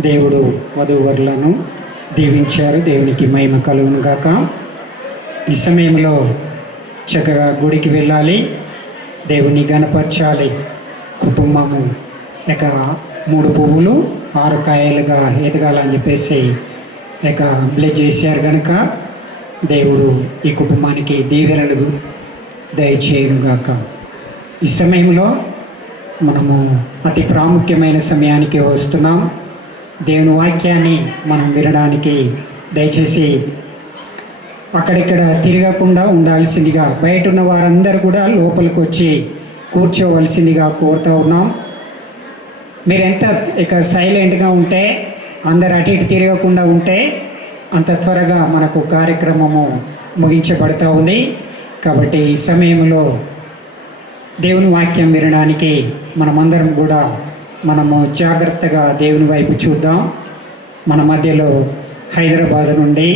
దేవుడు వధూవరులను దీవించారు. దేవునికి మహిమ కలుగును గాక. ఈ సమయంలో చక్కగా గుడికి వెళ్ళాలి, దేవుని గణపరచాలి. కుటుంబము ఇక 3 పువ్వులు 6 కాయలుగా ఎదగాలని చెప్పేసి ఇక బ్లెస్ చేశారు కనుక దేవుడు ఈ కుటుంబానికి దీవెనలు దయచేయునుగాక. ఈ సమయంలో మనము అతి ప్రాముఖ్యమైన సమయానికి వస్తున్నాం. దేవుని వాక్యాన్ని మనం వినడానికి దయచేసి అక్కడిక్కడ తిరగకుండా ఉండాల్సిందిగా, బయట ఉన్న వారందరూ కూడా లోపలికి వచ్చి కూర్చోవలసిందిగా కోరుతూ ఉన్నాం. మీరు ఎంత ఇక సైలెంట్గా ఉంటే, అందరు అటు ఇటు తిరగకుండా ఉంటే అంత త్వరగా మనకు కార్యక్రమము ముగించబడుతూ ఉంది. కాబట్టి ఈ సమయంలో దేవుని వాక్యం వినడానికి మనమందరం కూడా మనము జాగ్రత్తగా దేవుని వైపు చూద్దాం. మన మధ్యలో హైదరాబాద్ నుండి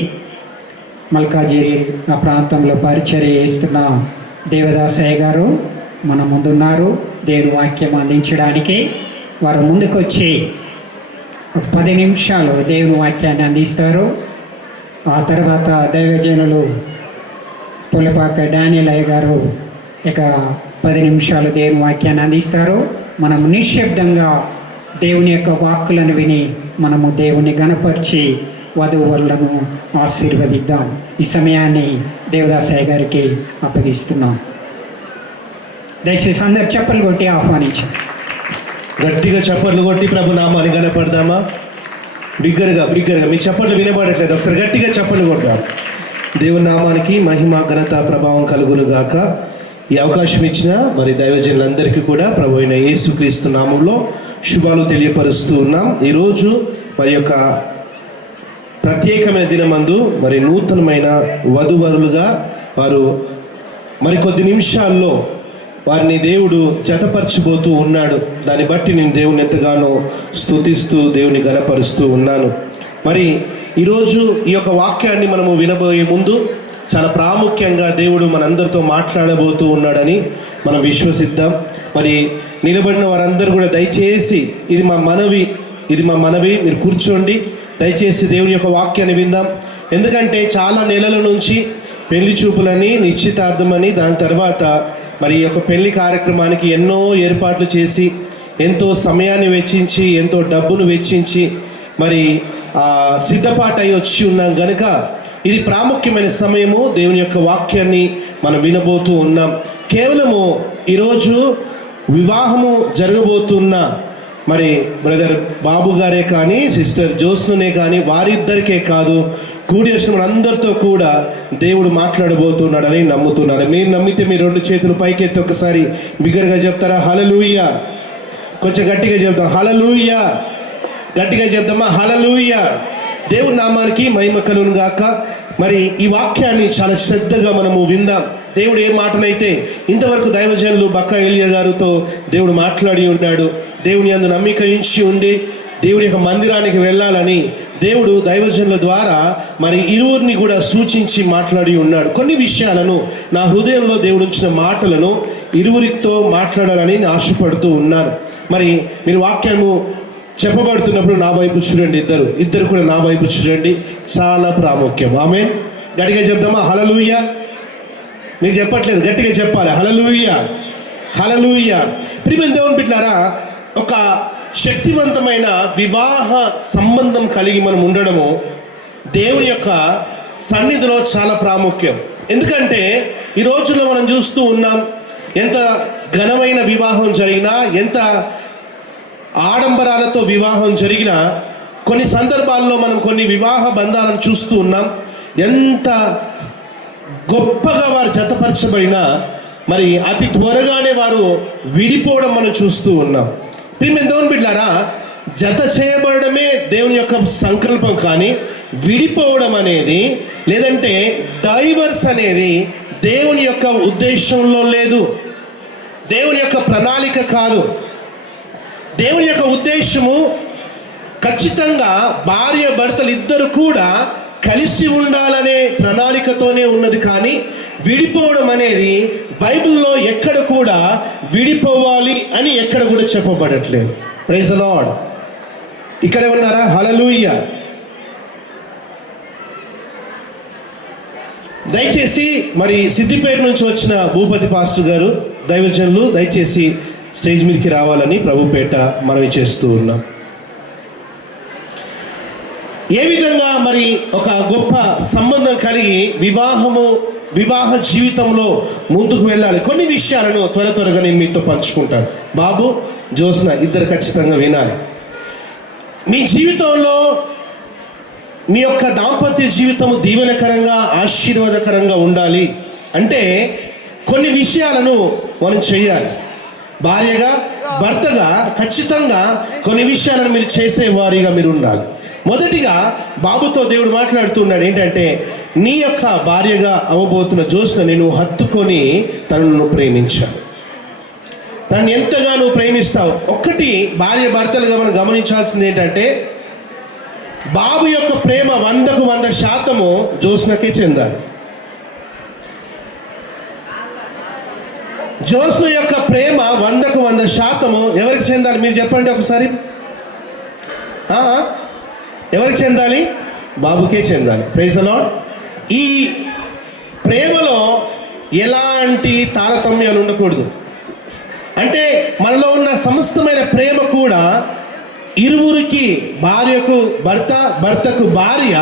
మల్కాజిగిరి ఆ ప్రాంతంలో పరిచర్య చేస్తున్న దేవదాసయ్య గారు మన ముందున్నారు. దేవుని వాక్యం అందించడానికి వారు ముందుకొచ్చి 10 నిమిషాలు దేవుని వాక్యాన్ని అందిస్తారు. ఆ తర్వాత దైవజనులు పులపాక డానియల్ అయ్య గారు ఇక 10 నిమిషాలు దేవుని వాక్యాన్ని అందిస్తారు. మనము నిశ్శబ్దంగా దేవుని యొక్క వాక్కులను విని మనము దేవుని గణపరిచి వధూవరులను ఆశీర్వదిద్దాం. ఈ సమయాన్ని దేవదాసయ్య గారికి అప్పగిస్తున్నాం. దయచేసి అందరు చప్పలు కొట్టి ఆహ్వానించాం. గట్టిగా చప్పట్లు కొట్టి ప్రభు నామాన్ని కనపడదామా? బిగ్గరగా మీ చప్పట్లు వినబడట్లేదు, ఒకసారి గట్టిగా చప్పట్లు కొడదాం. దేవుని నామానికి మహిమ ఘనత ప్రభావం కలుగును గాక. ఈ అవకాశం ఇచ్చిన మరి దైవజనులందరికీ కూడా ప్రభు అయిన యేసుక్రీస్తు నామంలో శుభాలు తెలియపరుస్తూ ఉన్నాం. ఈరోజు మరి యొక్క ప్రత్యేకమైన దినమందు మరి నూతనమైన వధూవరులుగా వారు మరికొద్ది నిమిషాల్లో వారిని దేవుడు జతపరచబోతూ ఉన్నాడు. దాన్ని బట్టి నేను దేవుని ఎంతగానో స్తుతిస్తూ దేవుని గణపరుస్తూ ఉన్నాను. మరి ఈరోజు ఈ యొక్క వాక్యాన్ని మనము వినబోయే ముందు చాలా ప్రాముఖ్యంగా దేవుడు మనందరితో మాట్లాడబోతూ ఉన్నాడని మనం విశ్వసిద్దాం. మరి నిలబడిన వారందరూ కూడా దయచేసి ఇది మా మనవి, మీరు కూర్చోండి. దయచేసి దేవుని యొక్క వాక్యాన్ని విందాం. ఎందుకంటే చాలా నెలల నుంచి పెళ్లి చూపులని, నిశ్చితార్థమని, దాని తర్వాత మరి ఈ యొక్క పెళ్లి కార్యక్రమానికి ఎన్నో ఏర్పాట్లు చేసి, ఎంతో సమయాన్ని వెచ్చించి, ఎంతో డబ్బును వెచ్చించి మరి సిద్ధపాటు అయి వచ్చి ఉన్నాం కనుక ఇది ప్రాముఖ్యమైన సమయము. దేవుని యొక్క వాక్యాన్ని మనం వినబోతూ ఉన్నాం. కేవలము ఈరోజు వివాహము జరగబోతున్న మరి బ్రదర్ బాబు గారే కానీ, సిస్టర్ జోస్నునే కానీ, వారిద్దరికే కాదు, కూడి వచ్చిన అందరితో కూడా దేవుడు మాట్లాడబోతున్నాడని నమ్ముతున్నాడు. మీరు నమ్మితే మీ 2 చేతులు పైకెత్తి ఒకసారి బిగ్గరగా చెప్తారా? హల్లెలూయా. కొంచెం గట్టిగా చెప్తాం, హల్లెలూయా. గట్టిగా చెప్తామా? హల్లెలూయా. దేవుని నామానికి మహిమ కలుగును గాక. మరి ఈ వాక్యాన్ని చాలా శ్రద్ధగా మనము విందాం. దేవుడు ఏ మాటనైతే ఇంతవరకు దైవజనులు బక్కా ఏలియా గారితో దేవుడు మాట్లాడి ఉన్నాడు. దేవుని యందు నమ్మిక ఉంచి ఉండి దేవుని యొక్క మందిరానికి వెళ్ళాలని దేవుడు దైవజనుల ద్వారా మరి ఇరువురిని కూడా సూచించి మాట్లాడి ఉన్నాడు. కొన్ని విషయాలను నా హృదయంలో దేవుడు ఉంచిన మాటలను ఇరువురితో మాట్లాడాలని ఆశపడుతూ ఉన్నాను. మరి మీరు వాక్యము చెప్పబడుతున్నప్పుడు నా వైపు చూడండి, ఇద్దరు కూడా నా వైపు చూడండి. చాలా ప్రాముఖ్యం. ఆమేన్. గట్టిగా చెప్దామా? హల్లెలూయా. మీకు చెప్పట్లేదు, గట్టిగా చెప్పాలి. హల్లెలూయా, హల్లెలూయా. ప్రియమైన దేవుని బిడ్డలారా, ఒక శక్తివంతమైన వివాహ సంబంధం కలిగి మనం ఉండడము దేవుని యొక్క సన్నిధిలో చాలా ప్రాముఖ్యం. ఎందుకంటే ఈ రోజుల్లో మనం చూస్తూ ఉన్నాం, ఎంత ఘనమైన వివాహం జరిగినా, ఎంత ఆడంబరాలతో వివాహం జరిగినా, కొన్ని సందర్భాల్లో మనం కొన్ని వివాహ బంధాలను చూస్తూ ఉన్నాం. ఎంత గొప్పగా వారు జతపరచబడినా మరి అతి త్వరగానే వారు విడిపోవడం మనం చూస్తూ ఉన్నాం. ప్రియమైన దేవుని బిడ్డలారా, జత చేయబడమే దేవుని యొక్క సంకల్పం, కానీ విడిపోవడం అనేది, లేదంటే డైవర్స్ అనేది దేవుని యొక్క ఉద్దేశంలో లేదు, దేవుని యొక్క ప్రణాళిక కాదు. దేవుని యొక్క ఉద్దేశము ఖచ్చితంగా భార్య భర్తలు ఇద్దరు కూడా కలిసి ఉండాలనే ప్రణాళికతోనే ఉన్నది. కానీ విడిపోవడం అనేది బైబిల్లో ఎక్కడ కూడా విడిపోవాలి అని ఎక్కడ కూడా చెప్పబడట్లేదు. Praise the Lord. ఇక్కడే ఉన్నారా? హల్లెలూయా. దయచేసి మరి సిద్దిపేట నుంచి వచ్చిన భూపతి పాస్టర్ గారు, దైవజనులు దయచేసి స్టేజ్ మీదకి రావాలని ప్రభుపేట మనవి చేస్తూ ఉన్నాం. ఏ విధంగా మరి ఒక గొప్ప సంబంధం కలిగి వివాహ జీవితంలో ముందుకు వెళ్ళాలి, కొన్ని విషయాలను త్వరగా నేను మీతో పంచుకుంటాను. బాబు, జోస్న ఇద్దరు ఖచ్చితంగా వినాలి. మీ జీవితంలో మీ యొక్క దాంపత్య జీవితము దీవెనకరంగా ఆశీర్వాదకరంగా ఉండాలి అంటే కొన్ని విషయాలను మనం చేయాలి. భార్యగా భర్తగా ఖచ్చితంగా కొన్ని విషయాలను మీరు చేసేవారిగా మీరు ఉండాలి. మొదటిగా బాబుతో దేవుడు మాట్లాడుతున్నాడు ఏంటంటే, నీ యొక్క భార్యగా అవ్వబోతున్న జోస్న నేను హత్తుకొని తనను ప్రేమించాను. తనని ఎంతగా నువ్వు ప్రేమిస్తావు. ఒక్కటి భార్య భర్తలుగా మనం గమనించాల్సింది ఏంటంటే, బాబు యొక్క ప్రేమ 100% జోస్నకే చెందాలి. జోస్న యొక్క ప్రేమ 100% ఎవరికి చెందాలి? మీరు చెప్పండి ఒకసారి. ఎవరికి చెందాలి? బాబుకే చెందాలి. Praise the Lord. ఈ ప్రేమలో ఎలాంటి తారతమ్యాలు ఉండకూడదు. అంటే మనలో ఉన్న సమస్తమైన ప్రేమ కూడా ఇరువురికి, భార్యకు భర్త, భర్తకు భార్య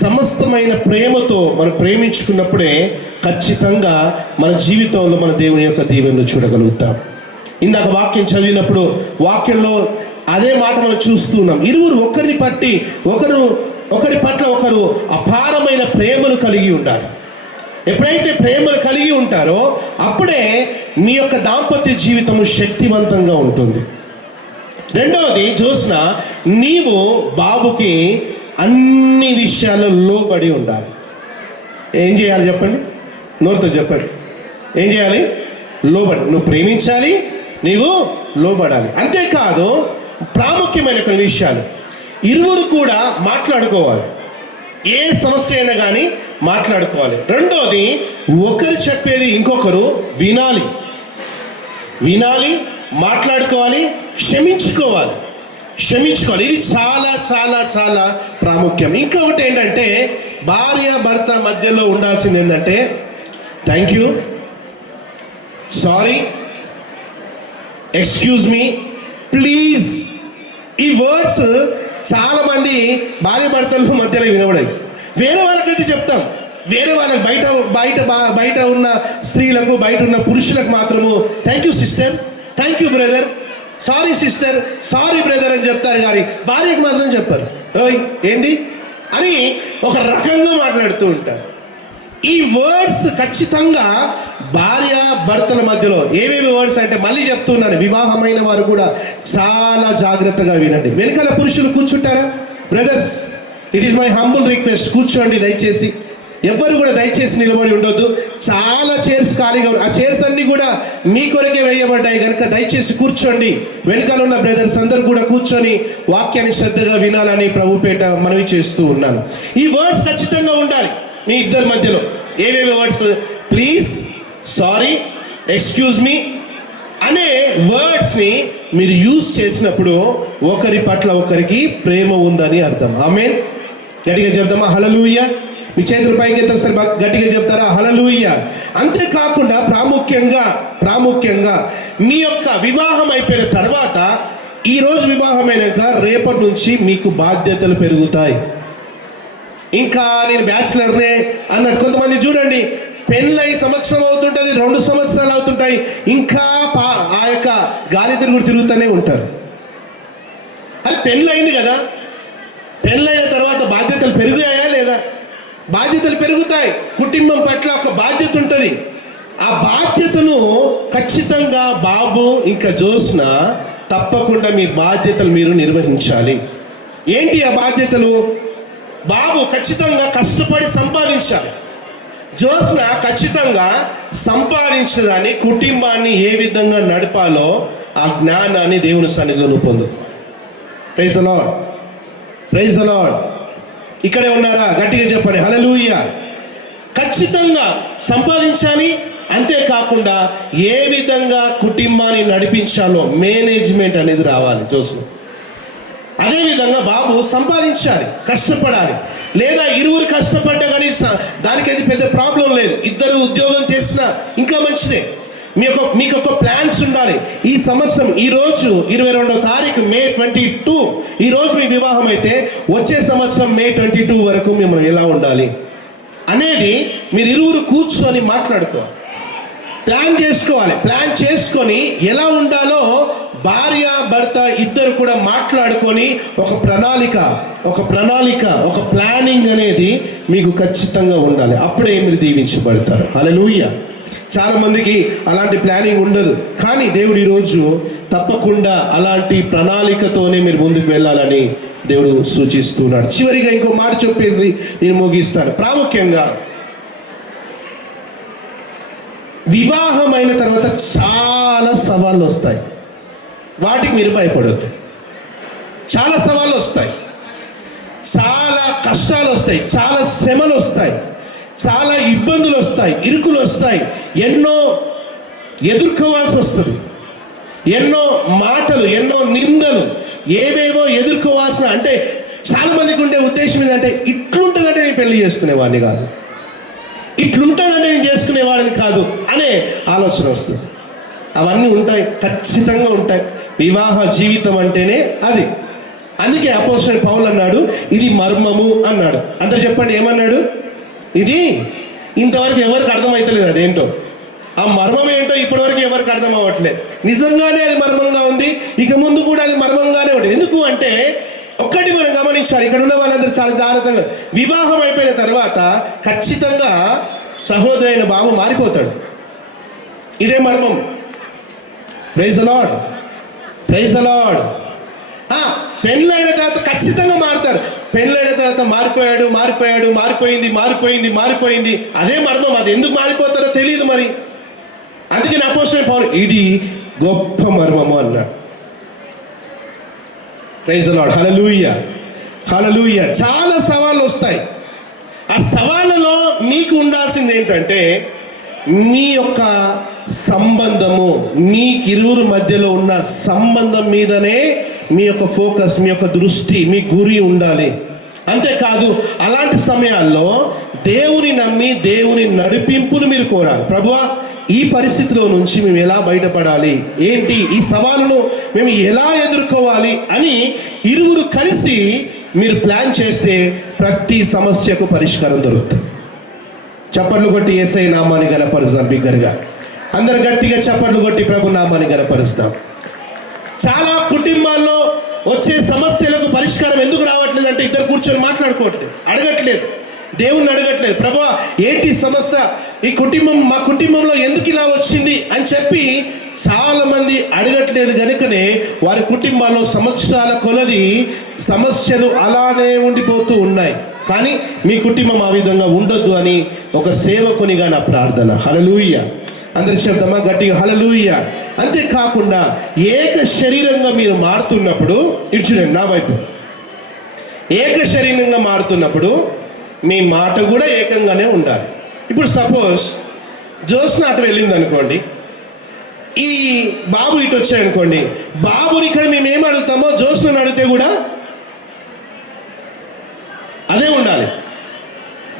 సమస్తమైన ప్రేమతో మనం ప్రేమించుకున్నప్పుడే ఖచ్చితంగా మన జీవితంలో మన దేవుని యొక్క దీవెనలు చూడగలుగుతాం. ఇందాక వాక్యం చదివినప్పుడు వాక్యంలో అదే మాట మనం చూస్తున్నాం. ఇరువురు ఒకరి పట్ల ఒకరు అపారమైన ప్రేమను కలిగి ఉండాలి. ఎప్పుడైతే ప్రేమను కలిగి ఉంటారో అప్పుడే మీ యొక్క దాంపత్య జీవితము శక్తివంతంగా ఉంటుంది. రెండవది, జోస్న నీవు బాబుకి అన్ని విషయాల్లో లోబడి ఉండాలి. ఏం చేయాలి చెప్పండి? నోటితో చెప్పండి. ఏం చేయాలి? లోబడి. నువ్వు ప్రేమించాలి, నీవు లోబడాలి. అంతేకాదు ప్రాముఖ్యమైన కొన్ని విషయాలు ఇరువురు కూడా మాట్లాడుకోవాలి. ఏ సమస్య అయినా కానీ మాట్లాడుకోవాలి. రెండోది, ఒకరు చెప్పేది ఇంకొకరు వినాలి, మాట్లాడుకోవాలి, క్షమించుకోవాలి. ఇది చాలా చాలా చాలా ప్రాముఖ్యం. ఇంకొకటి ఏంటంటే, భార్య భర్త మధ్యలో ఉండాల్సింది ఏంటంటే, thank you, sorry, excuse me, please. ఈ వర్డ్స్ చాలా మంది భార్య భర్తల మధ్యలో వినబడాయి. వేరే వాళ్ళకైతే చెప్తాం, వేరే వాళ్ళకి బయట ఉన్న స్త్రీలకు, బయట ఉన్న పురుషులకు మాత్రము thank you sister, thank you brother, sorry sister, sorry brother అని చెప్తారు. కానీ భార్యకు మాత్రం చెప్పారు. ఓయ్ ఏంది అని ఒక రకంగా మాట్లాడుతూ ఉంటారు. ఈ వర్డ్స్ ఖచ్చితంగా భార్య భర్తల మధ్యలో ఏవేవి వర్డ్స్ అంటే మళ్ళీ చెప్తున్నాను, వివాహమైన వారు కూడా చాలా జాగ్రత్తగా వినండి. వెనకాల పురుషులు కూర్చుంటారా? Brothers, it is my humble request, కూర్చోండి దయచేసి. ఎవ్వరు కూడా దయచేసి నిలబడి ఉండొద్దు. చాలా చైర్స్ ఖాళీగా ఉన్నాయి. ఆ చైర్స్ అన్నీ కూడా మీ కొరకే వేయబడ్డాయి కనుక దయచేసి కూర్చోండి. వెనకాల ఉన్న బ్రదర్స్ అందరూ కూడా కూర్చొని వాక్యాన్ని శ్రద్ధగా వినాలని ప్రభుపేట మనవి చేస్తూ ఉన్నాను. ఈ వర్డ్స్ ఖచ్చితంగా ఉండాలి మీ ఇద్దరి మధ్యలో. ఏవేవి words? Please, sorry, excuse me అనే వర్డ్స్ని మీరు యూజ్ చేసినప్పుడు ఒకరి పట్ల ఒకరికి ప్రేమ ఉందని అర్థం. ఆమేన్. గట్టిగా చెప్తామా? హల్లెలూయా. మీ చేతుల పైకి ఒకసారి గట్టిగా చెప్తారా? హల్లెలూయా. అంతేకాకుండా ప్రాముఖ్యంగా మీ యొక్క వివాహం అయిపోయిన తర్వాత, ఈరోజు వివాహమైనాక రేపటి నుంచి మీకు బాధ్యతలు పెరుగుతాయి. ఇంకా నేను బ్యాచిలర్నే అన్నట్టు కొంతమంది చూడండి, పెళ్ళై సంవత్సరం అవుతుంటుంది, 2 సంవత్సరాలు అవుతుంటాయి, ఇంకా ఆ యొక్క గాలి తిరుగుతూనే ఉంటారు. అది పెళ్ళయింది కదా, పెళ్ళైన తర్వాత బాధ్యతలు పెరిగాయా లేదా? బాధ్యతలు పెరుగుతాయి. కుటుంబం పట్ల ఒక బాధ్యత ఉంటుంది. ఆ బాధ్యతను ఖచ్చితంగా బాబు ఇంకా జోస్న తప్పకుండా మీ బాధ్యతలు మీరు నిర్వహించాలి. ఏంటి ఆ బాధ్యతలు? బాబు ఖచ్చితంగా కష్టపడి సంపాదించాలి. జోస్న ఖచ్చితంగా సంపాదించడాన్ని, కుటుంబాన్ని ఏ విధంగా నడపాలో ఆ జ్ఞానాన్ని దేవుని సన్నిధిలో నువ్వు పొందుకోవాలి. Praise the Lord, praise the Lord. ఇక్కడే ఉన్నారా? గట్టిగా చెప్పండి హల్లెలూయా. ఖచ్చితంగా సంపాదించాలి. అంతేకాకుండా ఏ విధంగా కుటుంబాన్ని నడిపించాలో మేనేజ్మెంట్ అనేది రావాలి. జోస్న అదేవిధంగా బాబు సంపాదించాలి, కష్టపడాలి. లేదా ఇరువురు కష్టపడ్డా కానీ దానికైతే పెద్ద ప్రాబ్లం లేదు. ఇద్దరు ఉద్యోగం చేసినా ఇంకా మంచిదే. మీకు ఒక ప్లాన్స్ ఉండాలి. ఈ సంవత్సరం ఈరోజు 22వ తారీఖు మే 22 ఈరోజు మీ వివాహం అయితే వచ్చే సంవత్సరం మే 22 వరకు మిమ్మల్ని ఎలా ఉండాలి అనేది మీరు ఇరువురు కూర్చొని మాట్లాడుకోవాలి, ప్లాన్ చేసుకోవాలి. ప్లాన్ చేసుకొని ఎలా ఉండాలో భార్య భర్త ఇద్దరు కూడా మాట్లాడుకొని ఒక ప్లానింగ్ అనేది మీకు ఖచ్చితంగా ఉండాలి. అప్పుడే మీరు దీవించబడతారు. హల్లెలూయా. చాలా మందికి అలాంటి ప్లానింగ్ ఉండదు, కానీ దేవుడు ఈరోజు తప్పకుండా అలాంటి ప్రణాళికతోనే మీరు ముందుకు వెళ్ళాలని దేవుడు సూచిస్తున్నాడు. చివరిగా ఇంకో మాట చెప్పేసి నేను ముగిస్తాను. ప్రాముఖ్యంగా వివాహమైన తర్వాత చాలా సవాళ్ళు వస్తాయి. వాటికి మీరు భయపడొద్దు. చాలా సవాళ్ళు వస్తాయి, చాలా కష్టాలు వస్తాయి, చాలా శ్రమలు వస్తాయి, చాలా ఇబ్బందులు వస్తాయి, ఇరుకులు వస్తాయి, ఎన్నో ఎదుర్కోవాల్సి వస్తుంది. ఎన్నో మాటలు, ఎన్నో నిందలు, ఏవేవో ఎదుర్కోవాల్సిన. అంటే చాలా మందికి ఉండే ఉద్దేశం ఏంటంటే ఇట్లుంటుందంటే నేను పెళ్లి చేసుకునేవాడిని కాదు, ఇట్లుంటుందంటే నేను చేసుకునేవాడిని కాదు అనే ఆలోచన వస్తుంది. అవన్నీ ఉంటాయి, ఖచ్చితంగా ఉంటాయి. వివాహ జీవితం అంటేనే అది. అందుకే అపోస్తలుడైన పౌలు అన్నాడు, ఇది మర్మము అన్నాడు. అందరూ చెప్పండి, ఏమన్నాడు? ఇది ఇంతవరకు ఎవరికి అర్థమవుతలేదు. అదేంటో ఆ మర్మం ఏంటో ఇప్పటివరకు ఎవరికి అర్థం అవ్వట్లేదు. నిజంగానే అది మర్మంగా ఉంది, ఇక ముందు కూడా అది మర్మంగానే ఉంటుంది. ఎందుకు అంటే ఒక్కటి మనం గమనించాలి, ఇక్కడ ఉన్న వాళ్ళందరూ చాలా జాగ్రత్తగా. వివాహం అయిపోయిన తర్వాత ఖచ్చితంగా సహోదరైన బాబు మారిపోతాడు. ఇదే మర్మం. Praise the Lord, praise the Lord. పెళ్ళైన తర్వాత ఖచ్చితంగా మారుతారు. పెళ్ళైన తర్వాత మారిపోయింది. అదే మర్మం. అది ఎందుకు మారిపోతారో తెలియదు మరి. అందుకే అపోస్తలుడైన పౌలు ఇది గొప్ప మర్మము అన్నాడు. Praise the Lord. Hallelujah, hallelujah. చాలా సవాళ్ళు వస్తాయి. ఆ సవాళ్ళలో మీకు ఉండాల్సింది ఏంటంటే మీ యొక్క సంబంధము, మీకు ఇరువురు మధ్యలో ఉన్న సంబంధం మీదనే మీ యొక్క ఫోకస్, మీ యొక్క దృష్టి, మీ గురి ఉండాలి. అంతేకాదు అలాంటి సమయాల్లో దేవుని నమ్మి దేవుని నడిపింపును మీరు కోరాలి. ప్రభువా, ఈ పరిస్థితిలో నుంచి మేము ఎలా బయటపడాలి, ఏంటి ఈ సవాలును మేము ఎలా ఎదుర్కోవాలి అని ఇరువురు కలిసి మీరు ప్లాన్ చేస్తే ప్రతి సమస్యకు పరిష్కారం దొరుకుతుంది. చప్పట్లు కొట్టి యేసయ్య నామాన్ని గణపరుస్తాం. బిగ్గరగా అందరు గట్టిగా చప్పట్లు కొట్టి ప్రభు నామాన్ని గణపరుస్తాం. చాలా కుటుంబాల్లో వచ్చే సమస్యలకు పరిష్కారం ఎందుకు రావట్లేదు అంటే ఇద్దరు కూర్చొని మాట్లాడుకోవట్లేదు, అడగట్లేదు, దేవుణ్ణి అడగట్లేదు. ప్రభువా, ఏంటి సమస్య, మా కుటుంబంలో ఎందుకు ఇలా వచ్చింది అని చెప్పి చాలా మంది అడగట్లేదు. కనుకనే వారి కుటుంబాల్లో సంవత్సరాల కొలది సమస్యలు అలానే ఉండిపోతూ ఉన్నాయి. కానీ మీ కుటుంబం ఆ విధంగా ఉండొద్దు అని ఒక సేవకునిగా నా ప్రార్థన. హల్లెలూయా. అందరి చెప్తామా గట్టిగా? హల్లెలూయా. అంతేకాకుండా ఏక శరీరంగా మీరు మారుతున్నప్పుడు, ఇటు చూడండి నా వైపు, ఏక శరీరంగా మారుతున్నప్పుడు మీ మాట కూడా ఏకంగానే ఉండాలి. ఇప్పుడు సపోజ్ జ్యోత్స్న అటు వెళ్ళింది అనుకోండి, ఈ బాబు ఇటు వచ్చాయనుకోండి, బాబుని ఇక్కడ మేము ఏం అడుగుతామో జ్యోత్స్నని అడిగితే కూడా అదే ఉండాలి.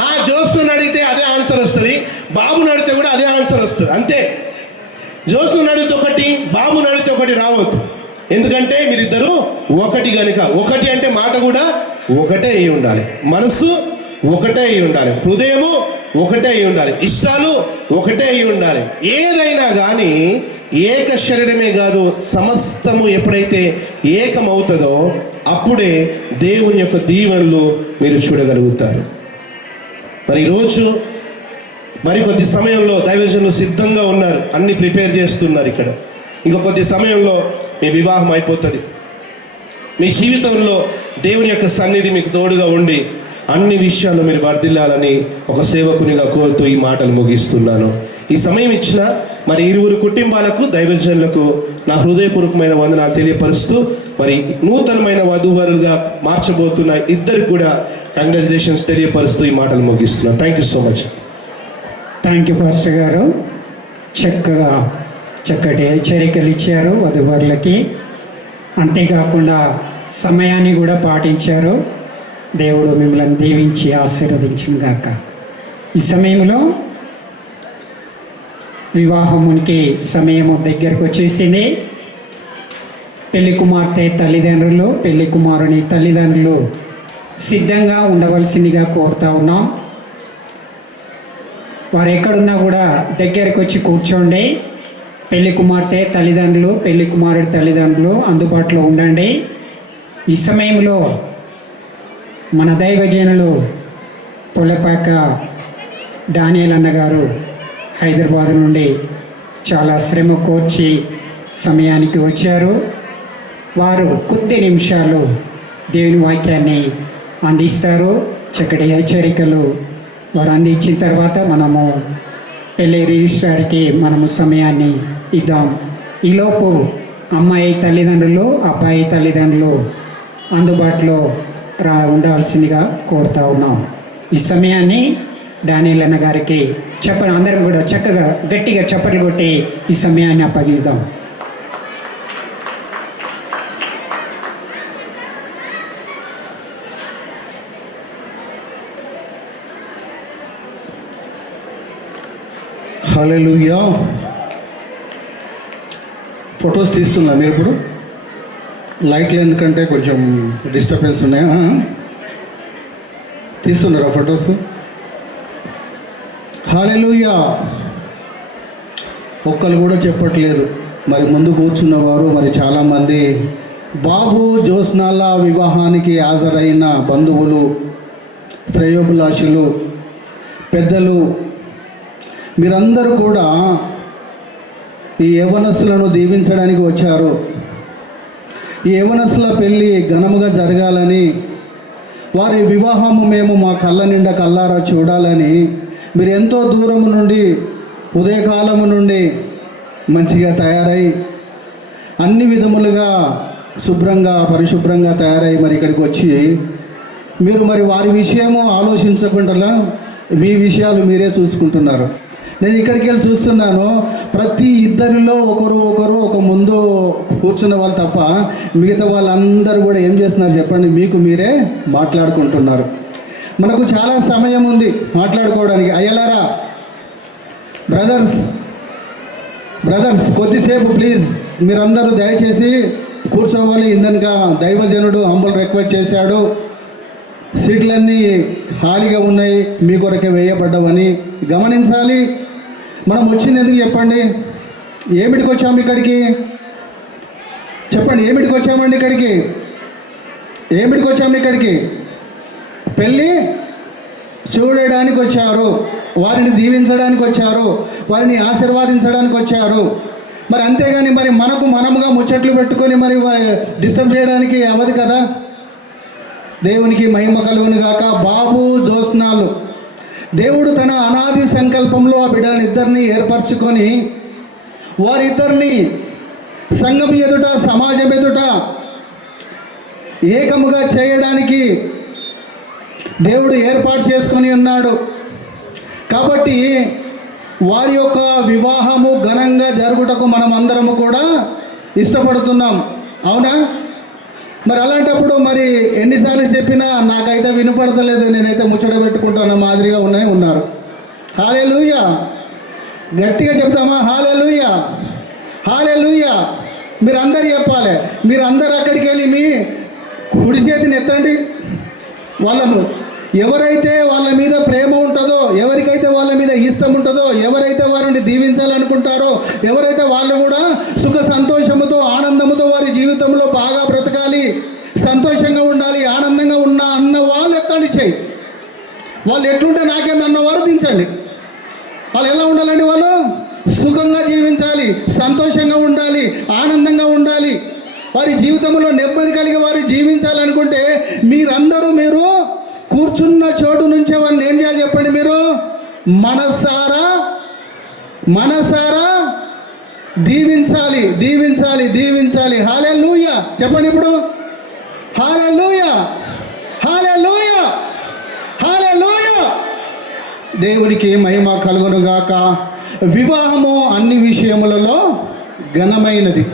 ఆ జ్యోత్స్నని అడిగితే అదే ఆన్సర్ వస్తుంది, బాబుని అడిగితే కూడా అదే ఆన్సర్ వస్తుంది. అంతే. జ్యోత్స్నని అడిగితే ఒకటి, బాబుని అడిగితే ఒకటి రావద్దు. ఎందుకంటే మీరిద్దరూ ఒకటి కనుక. ఒకటి అంటే మాట కూడా ఒకటే అయి ఉండాలి, మనసు ఒకటే అయి ఉండాలి, హృదయము ఒకటే అయి ఉండాలి, ఇష్టాలు ఒకటే అయి ఉండాలి. ఏదైనా కానీ ఏక శరీరమే కాదు, సమస్తము ఎప్పుడైతే ఏకమవుతుందో అప్పుడే దేవుని యొక్క దీవెనలు మీరు చూడగలుగుతారు. మరి ఈరోజు మరికొద్ది సమయంలో దైవజనులు సిద్ధంగా ఉన్నారు, అన్ని ప్రిపేర్ చేస్తున్నారు. ఇక్కడ ఇంకొద్ది సమయంలో మీ వివాహం అయిపోతుంది. మీ జీవితంలో దేవుని యొక్క సన్నిధి మీకు తోడుగా ఉండి అన్ని విషయాల్లో మీరు వర్ధిల్లాలని ఒక సేవకునిగా కోరుతూ ఈ మాటలు ముగిస్తున్నాను. ఈ సమయం ఇచ్చిన మరి ఇరువురు కుటుంబాలకు, దైవజనులకు నా హృదయపూర్వకమైన వందనాలు తెలియపరుస్తూ, మరి నూతనమైన వధూవరులుగా మార్చబోతున్న ఇద్దరికి కూడా కంగ్రాచులేషన్స్ తెలియపరుస్తూ ఈ మాటలు ముగిస్తున్నాను. Thank you so much. Thank you pastor గారు. చక్కటి హెచ్చరికలు ఇచ్చారు వధూవరులకి. అంతేకాకుండా సమయాన్ని కూడా పాటించారు. దేవుడు మిమ్మల్ని దీవించి ఆశీర్వదించిన గాక. ఈ సమయంలో వివాహమునికి సమయము దగ్గరకు వచ్చేసింది. పెళ్లి కుమార్తె తల్లిదండ్రులు, పెళ్లి కుమారుని తల్లిదండ్రులు సిద్ధంగా ఉండవలసిందిగా కోరుతా ఉన్నాం. వారు ఎక్కడున్నా కూడా దగ్గరికి వచ్చి కూర్చోండి. పెళ్లి కుమార్తె తల్లిదండ్రులు, పెళ్లి కుమారుడి తల్లిదండ్రులు అందుబాటులో ఉండండి. ఈ సమయంలో మన దైవజనులు పుల్లపాక డానియల్ అన్నగారు హైదరాబాద్ నుండి చాలా శ్రమ కోర్చి సమయానికి వచ్చారు. వారు కొద్ది నిమిషాలు దేవుని వాక్యాన్ని అందిస్తారు. చక్కటి హెచ్చరికలు వారు అందించిన తర్వాత మనము పెళ్లి రిజిస్ట్రార్కి మనము సమయాన్ని ఇద్దాం. ఈలోపు అమ్మాయి తల్లిదండ్రులు, అబ్బాయి తల్లిదండ్రులు అందుబాటులో ఉండాల్సిందిగా కోరుతా ఉన్నాం. ఈ సమయాన్ని డానియల్ అన్న గారికి అందరం కూడా చక్కగా గట్టిగా చప్పట్లు కొట్టి ఈ సమయాన్ని అప్పగిద్దాం. హల్లెలూయా. ఫొటోస్ తీస్తున్నా మీరు ఇప్పుడు? లైట్లు ఎందుకంటే కొంచెం డిస్టర్బెన్స్ ఉన్నాయా? తీస్తున్నారా ఫొటోస్? హల్లెలూయా. ఒక్కరు కూడా చెప్పట్లేదు. మరి ముందు కూర్చున్నవారు మరి చాలామంది బాబు జ్యోత్స్నాల వివాహానికి హాజరైన బంధువులు, శ్రేయోభిలాషులు, పెద్దలు మీరందరూ కూడా ఈ యవ్వనస్తులను దీవించడానికి వచ్చారు. ఈ యవ్వనస్తుల పెళ్ళి ఘనముగా జరగాలని, వారి వివాహము మేము మా కళ్ళ నిండా కల్లారా చూడాలని మీరు ఎంతో దూరము నుండి, ఉదయకాలము నుండి మంచిగా తయారై అన్ని విధములుగా శుభ్రంగా పరిశుభ్రంగా తయారై మరి ఇక్కడికి వచ్చి మీరు మరి వారి విషయము ఆలోచించకుండా మీ విషయాలు మీరే చూసుకుంటున్నారు. నేను ఇక్కడికి వెళ్ళి చూస్తున్నాను, ప్రతి ఇద్దరిలో ఒకరు ఒక ముందు కూర్చున్న వాళ్ళు తప్ప మిగతా వాళ్ళందరూ కూడా ఏం చేస్తున్నారు చెప్పండి? మీకు మీరే మాట్లాడుకుంటున్నారు. మనకు చాలా సమయం ఉంది మాట్లాడుకోవడానికి. అయ్యలారా, బ్రదర్స్ కొద్దిసేపు ప్లీజ్ మీరందరూ దయచేసి కూర్చోవాలి. ఇందనక దైవజనుడు హంబల్ రిక్వెస్ట్ చేశాడు. సీట్లన్నీ ఖాళీగా ఉన్నాయి, మీ కొరకే వేయబడ్డవని గమనించాలి. మనం వచ్చింది ఎందుకు చెప్పండి? ఏమిటికి వచ్చాము ఇక్కడికి? చెప్పండి, ఏమిటికి వచ్చామండి ఇక్కడికి? ఏమిటికి వచ్చాము ఇక్కడికి? పెళ్ళి చూడడానికి వచ్చారు, వారిని దీవించడానికి వచ్చారు, వారిని ఆశీర్వాదించడానికి వచ్చారు. మరి అంతేగాని మరి మనముగా ముచ్చట్లు పెట్టుకొని మరి డిస్టర్బ్ చేయడానికి అవ్వదు కదా. దేవునికి మహిమ కలుగును గాక. బాబు జ్యోత్స్నాలు, దేవుడు తన అనాది సంకల్పంలో ఆ బిడ్డలనిద్దరిని ఏర్పరచుకొని వారిద్దరిని సంఘం ఎదుట, సమాజం ఎదుట ఏకముగా చేయడానికి దేవుడు ఏర్పాటు చేసుకొని ఉన్నాడు. కాబట్టి వారి యొక్క వివాహము ఘనంగా జరుగుటకు మనం అందరము కూడా ఇష్టపడుతున్నాం. అవునా? మరి అలాంటప్పుడు మరి ఎన్నిసార్లు చెప్పినా నాకైతే వినపడతలేదు, నేనైతే ముచ్చట పెట్టుకుంటున్న మాదిరిగా ఉన్నారు. హల్లెలూయా. గట్టిగా చెప్తామా? హల్లెలూయా, హల్లెలూయా. మీరందరూ చెప్పాలి. మీరందరూ అక్కడికి వెళ్ళి మీ కుడి చేతిని ఎత్తండి. వాళ్ళను ఎవరైతే వాళ్ళ మీద ప్రేమ ఉంటుందో, ఎవరికైతే వాళ్ళ మీద ఇష్టం ఉంటుందో, ఎవరైతే వారిని దీవించాలనుకుంటారో, ఎవరైతే వాళ్ళు కూడా సుఖ సంతోషముతో ఆనందముతో వారి జీవితంలో బాగా బ్రతకాలి, సంతోషంగా ఉండాలి, ఆనందంగా అన్న వాళ్ళు ఎత్తండి చేయి. వాళ్ళు ఎట్లుంటే నాకేందన్నవారు దించండి. వాళ్ళు ఎలా ఉండాలండి? వాళ్ళు సుఖంగా జీవించాలి, సంతోషంగా ఉండాలి, ఆనందంగా ఉండాలి, వారి జీవితంలో నెమ్మది కలిగి వారు జీవించాలనుకుంటే మీరు కూర్చున్న చోటు నుంచే వారిని ఏం చేయాలి చెప్పండి? మీరు మనసారా దీవించాలి, దీవించాలి, దీవించాలి. హల్లెలూయా చెప్పండి ఇప్పుడు. హల్లెలూయా, హల్లెలూయా, హల్లెలూయా. దేవునికి మహిమ కలుగును గాక. వివాహము అన్ని విషయములలో ఘనమైనది,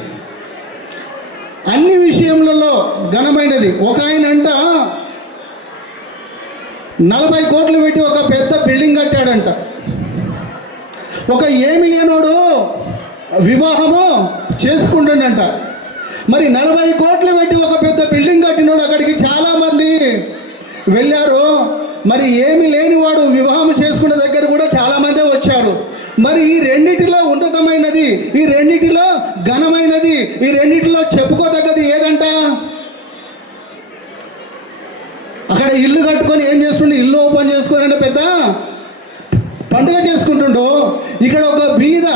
అన్ని విషయములలో ఘనమైనది. ఘనమైనది. ఒక ఆయన అంట 40 కోట్లు పెట్టి ఒక పెద్ద బిల్డింగ్ కట్టాడంట. ఒక ఏమి లేనోడు వివాహము చేసుకుంటుండంట. మరి 40 కోట్లు పెట్టి ఒక పెద్ద బిల్డింగ్ కట్టినోడు అక్కడికి చాలామంది వెళ్ళారు. మరి ఏమి లేనివాడు వివాహం చేసుకున్న దగ్గర కూడా చాలామందే వచ్చారు. మరి ఈ రెండిటిలో ఉన్నతమైనది, ఈ రెండిటిలో ఘనమైనది, ఈ రెండిటిలో చెప్పుకోదగ్గది ఏదంట? అక్కడ ఇల్లు కట్టుకొని ఏం చేస్తుండే, ఇల్లు ఓపెన్ చేసుకొని అంటే పెద్ద పండుగ చేసుకుంటుండో, ఇక్కడ ఒక బీద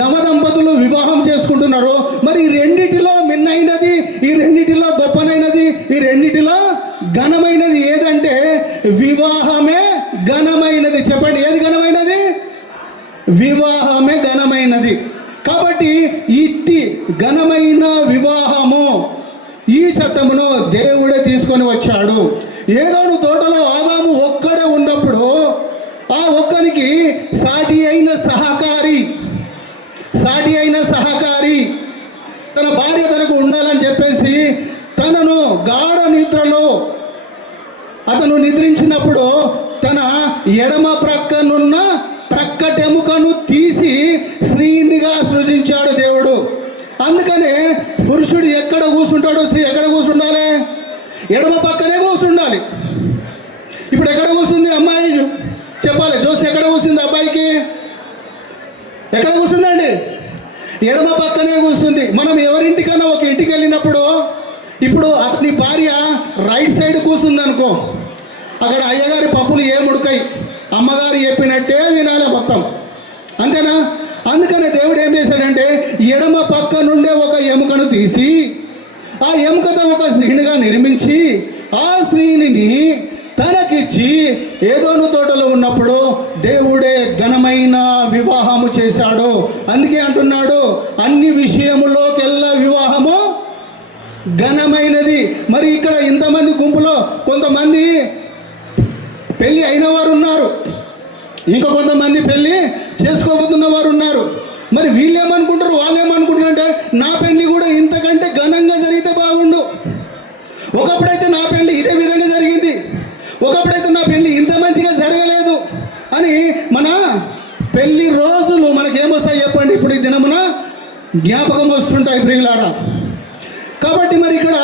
నవదంపతులు వివాహం చేసుకుంటున్నారు. మరి ఈ రెండిటిలో మిన్నైనది, ఈ రెండిటిలో గొప్పనైనది, ఈ రెండిటిలో ఘనమైనది ఏదంటే వివాహమే ఘనమైనది. చెప్పండి, ఏది ఘనమైనది? వివాహమే ఘనమైనది. కాబట్టి ఇట్టి ఘనమైన వివాహము, ఈ చట్టమును దేవుడే తీసుకొని వచ్చాడు. ఏదోను తోటలో ఆదాము ఒక్కడే ఉన్నప్పుడు ఆ ఒక్కరికి సాటి అయిన సహకారి తన భార్య తనకు ఉండాలని చెప్పేసి తనను గాఢ నిద్రలో అతను నిద్రించినప్పుడు తన ఎడమ ప్రక్కనున్న ప్రక్కటెముకను తీసి స్త్రీనిగా సృజించాడు దేవుడు. అందుకనే పురుషుడు ఎక్కడ కూర్చుంటాడో స్త్రీ ఎక్కడ కూర్చుండాలి? ఎడమ పక్కనే కూర్చుండాలి. ఇప్పుడు ఎక్కడ కూర్చుంది అమ్మాయి? చెప్పాలి. జోసి ఎక్కడ కూర్చుంది? అబ్బాయికి ఎక్కడ కూర్చుందండి? ఎడమ పక్కనే కూర్చుంది. మనం ఎవరింటికన్నా ఒక ఇంటికి వెళ్ళినప్పుడు ఇప్పుడు అతని భార్య రైట్ సైడ్ కూర్చుంది అనుకో, అక్కడ అయ్యగారి పప్పులు ఏముడకాయి, అమ్మగారు చెప్పినట్టే వినాలి మొత్తం, అంతేనా? అందుకనే దేవుడు ఏం చేశాడంటే ఎడమ పక్క నుండే ఒక ఎముకను తీసి ఆ ఎముకతో ఒక స్త్రీనిగా నిర్మించి ఆ స్త్రీని తనకిచ్చి ఏదోను తోటలో ఉన్నప్పుడు దేవుడే ఘనమైన వివాహము చేశాడు. అందుకే అంటున్నాడు అన్ని విషయములోకెల్లా వివాహము ఘనమైనది. మరి ఇక్కడ ఇంతమంది గుంపులో కొంతమంది పెళ్ళి అయిన వారు ఉన్నారు, ఇంకా కొంతమంది పెళ్ళి చేసుకోబోతున్న వారు ఉన్నారు. మరి వీళ్ళేమనుకుంటారు, వాళ్ళేమనుకుంటారు అంటే నా పెళ్ళి కూడా ఇంతకంటే ఘనంగా జరిగితే బాగుండు, ఒకప్పుడైతే నా పెళ్ళి ఇదే విధంగా జరిగింది, ఒకప్పుడైతే నా పెళ్ళి ఇంత మంచిగా జరగలేదు అని మన పెళ్ళి రోజులు మనకేమొస్తాయి చెప్పండి? ఇప్పుడు ఈ దినమున జ్ఞాపకం వస్తుంటాయి ప్రియులారా. కాబట్టి మరి ఇక్కడ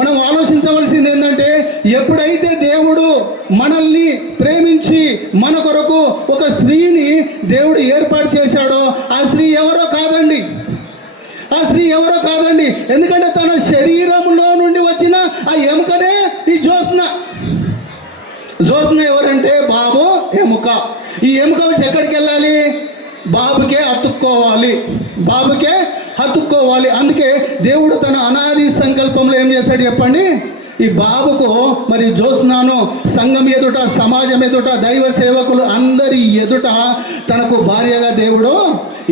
మనం ఆలోచించవలసింది ఏంటంటే ఎప్పుడైతే దేవుడు మనల్ని ప్రేమించి మన కొరకు ఒక స్త్రీని దేవుడు ఏర్పాటు చేశాడో ఆ స్త్రీ ఎవరో కాదండి, ఆ స్త్రీ ఎవరో కాదండి. ఎందుకంటే తన శరీరంలో నుండి వచ్చిన ఆ ఎముకనే ఈ జ్యోత్స్న ఎవరంటే బాబు ఎముక. ఈ ఎముక వచ్చి ఎక్కడికి వెళ్ళాలి? బాబుకే హత్తుక్కోవాలి. అందుకే దేవుడు తన అనాది సంకల్పంలో ఏం చేశాడు చెప్పండి? ఈ బాబుకు మరి జ్యోత్స్నాను సంఘం ఎదుట, సమాజం ఎదుట, దైవ సేవకులు అందరి ఎదుట తనకు భార్యగా దేవుడు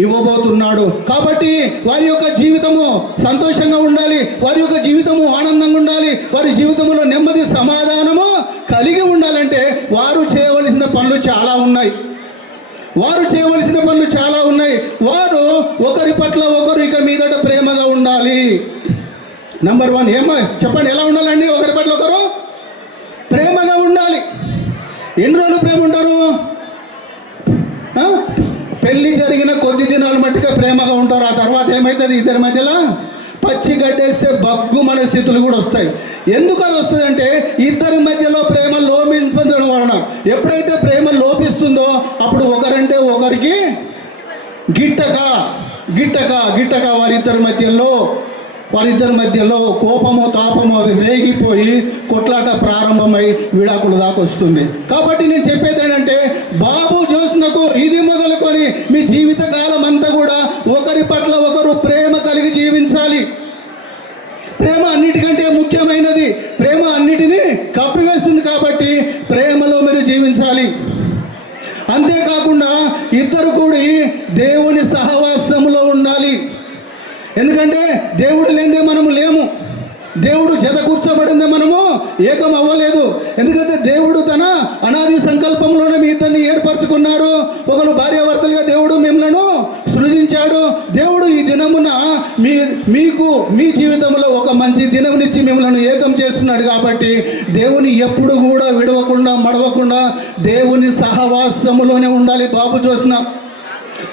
ఇవ్వబోతున్నాడు. కాబట్టి వారి యొక్క జీవితము సంతోషంగా ఉండాలి, వారి యొక్క జీవితము ఆనందంగా ఉండాలి, వారి జీవితంలో నెమ్మది సమాధానము కలిగి ఉండాలంటే వారు చేయవలసిన పనులు చాలా ఉన్నాయి. వారు ఒకరి పట్ల ఒకరు ఇక మీదట ప్రేమగా ఉండాలి. నెంబర్ 1 ఏమో చెప్పండి, ఎలా ఉండాలండి? ఒకరి పట్ల ఒకరు ప్రేమగా ఉండాలి. ఎన్ని రోజులు ప్రేమ ఉంటారు? పెళ్ళి జరిగిన కొద్ది దినాలు మట్టుగా ప్రేమగా ఉంటారు. ఆ తర్వాత ఏమవుతుంది? ఇద్దరి మధ్యలో పచ్చి గడ్డేస్తే బగ్గు మన స్థితులు కూడా వస్తాయి. ఎందుకు అది వస్తుంది అంటే ఇద్దరి మధ్యలో ప్రేమ లోపించడం వలన. ఎప్పుడైతే ప్రేమ లోపిస్తుందో అప్పుడు ఒకరంటే ఒకరికి గిట్టక వారిద్దరి మధ్యలో కోపము తాపము అవి రేగిపోయి కొట్లాట ప్రారంభమై విడాకులు దాకా వస్తుంది. కాబట్టి నేను చెప్పేది ఏంటంటే బాబు జ్యోత్స్నకు ఇది మొదలుకొని మీ జీవిత కాలం అంతా కూడా ఒకరి పట్ల ఒకరు ప్రేమ కలిగి జీవించాలి. ప్రేమ అన్నిటికంటే ముఖ్యమైనది. ప్రేమ అన్నిటినీ కప్పివేస్తుంది. కాబట్టి ప్రేమలో మీరు జీవించాలి. అంతేకాకుండా ఇద్దరు కూడి దేవుని సహవాసంలో ఉండాలి. ఎందుకంటే దేవుడు లేనిదే మనము లేము, దేవుడు జత కూర్చోబడిందే మనము ఏకం అవ్వలేదు. ఎందుకంటే దేవుడు తన అనాది సంకల్పంలోనే మీ ఇద్దరిని ఏర్పరచుకున్నారు. ఒకరు భార్యాభర్తలుగా దేవుడు మిమ్మల్ని సృజించాడు. దేవుడు ఈ దినమున మీకు మీ జీవితంలో ఒక మంచి దినమునిచ్చి మిమ్మల్ని ఏకం చేస్తున్నాడు. కాబట్టి దేవుని ఎప్పుడు కూడా విడవకుండా మడవకుండా దేవుని సహవాసములోనే ఉండాలి. బాబు జోస్న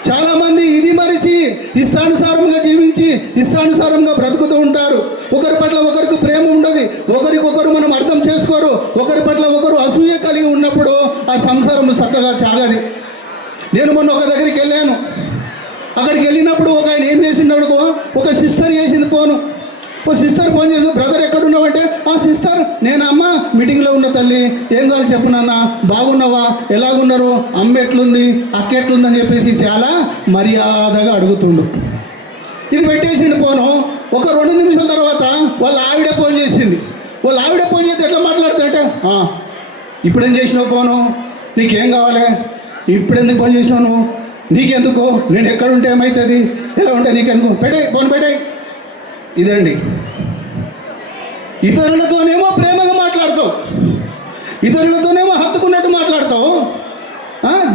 చాలామంది ఇది మరిచి ఇష్టానుసారంగా జీవించి ఇష్టానుసారంగా బ్రతుకుతూ ఉంటారు. ఒకరి పట్ల ఒకరికి ప్రేమ ఉండదు, ఒకరికొకరు మనం అర్థం చేసుకోరు, ఒకరి పట్ల ఒకరు అసూయ కలిగి ఉన్నప్పుడు ఆ సంసారం చక్కగా సాగది. నేను మొన్న ఒక దగ్గరికి వెళ్ళాను. అక్కడికి వెళ్ళినప్పుడు ఒక ఆయన ఏం చేసిండు, ఒక సిస్టర్ చేసింది ఫోను. ఓ సిస్టర్ ఫోన్ చేసి, బ్రదర్ ఎక్కడున్నావంటే, ఆ సిస్టర్ నేను అమ్మ మీటింగ్లో ఉన్న తల్లి, ఏం కావాలి చెప్పు నాన్న, బాగున్నావా, ఎలాగున్నారు, అమ్మ ఎట్లుంది, అక్క ఎట్లుంది అని చెప్పేసి చాలా మర్యాదగా అడుగుతుండు. ఇది పెట్టేసిండు ఫోను. ఒక 2 నిమిషాల తర్వాత వాళ్ళ ఆవిడే ఫోన్ చేసింది. వాళ్ళ ఆవిడే ఫోన్ చేస్తే ఎట్లా మాట్లాడుతుంటే, ఇప్పుడేం చేసినావు ఫోను, నీకేం కావాలి, ఇప్పుడెందుకు ఫోన్ చేసినావు నువ్వు, నీకెందుకు, నేను ఎక్కడుంటే ఏమవుతుంది, ఎలా ఉంటే నీకెందుకు, పెట్టాయి ఫోన్ పెట్టాయి. ఇదండి, ఇతరులతోనేమో ప్రేమగా మాట్లాడతావు, ఇతరులతోనేమో హత్తుకున్నట్టు మాట్లాడతావు.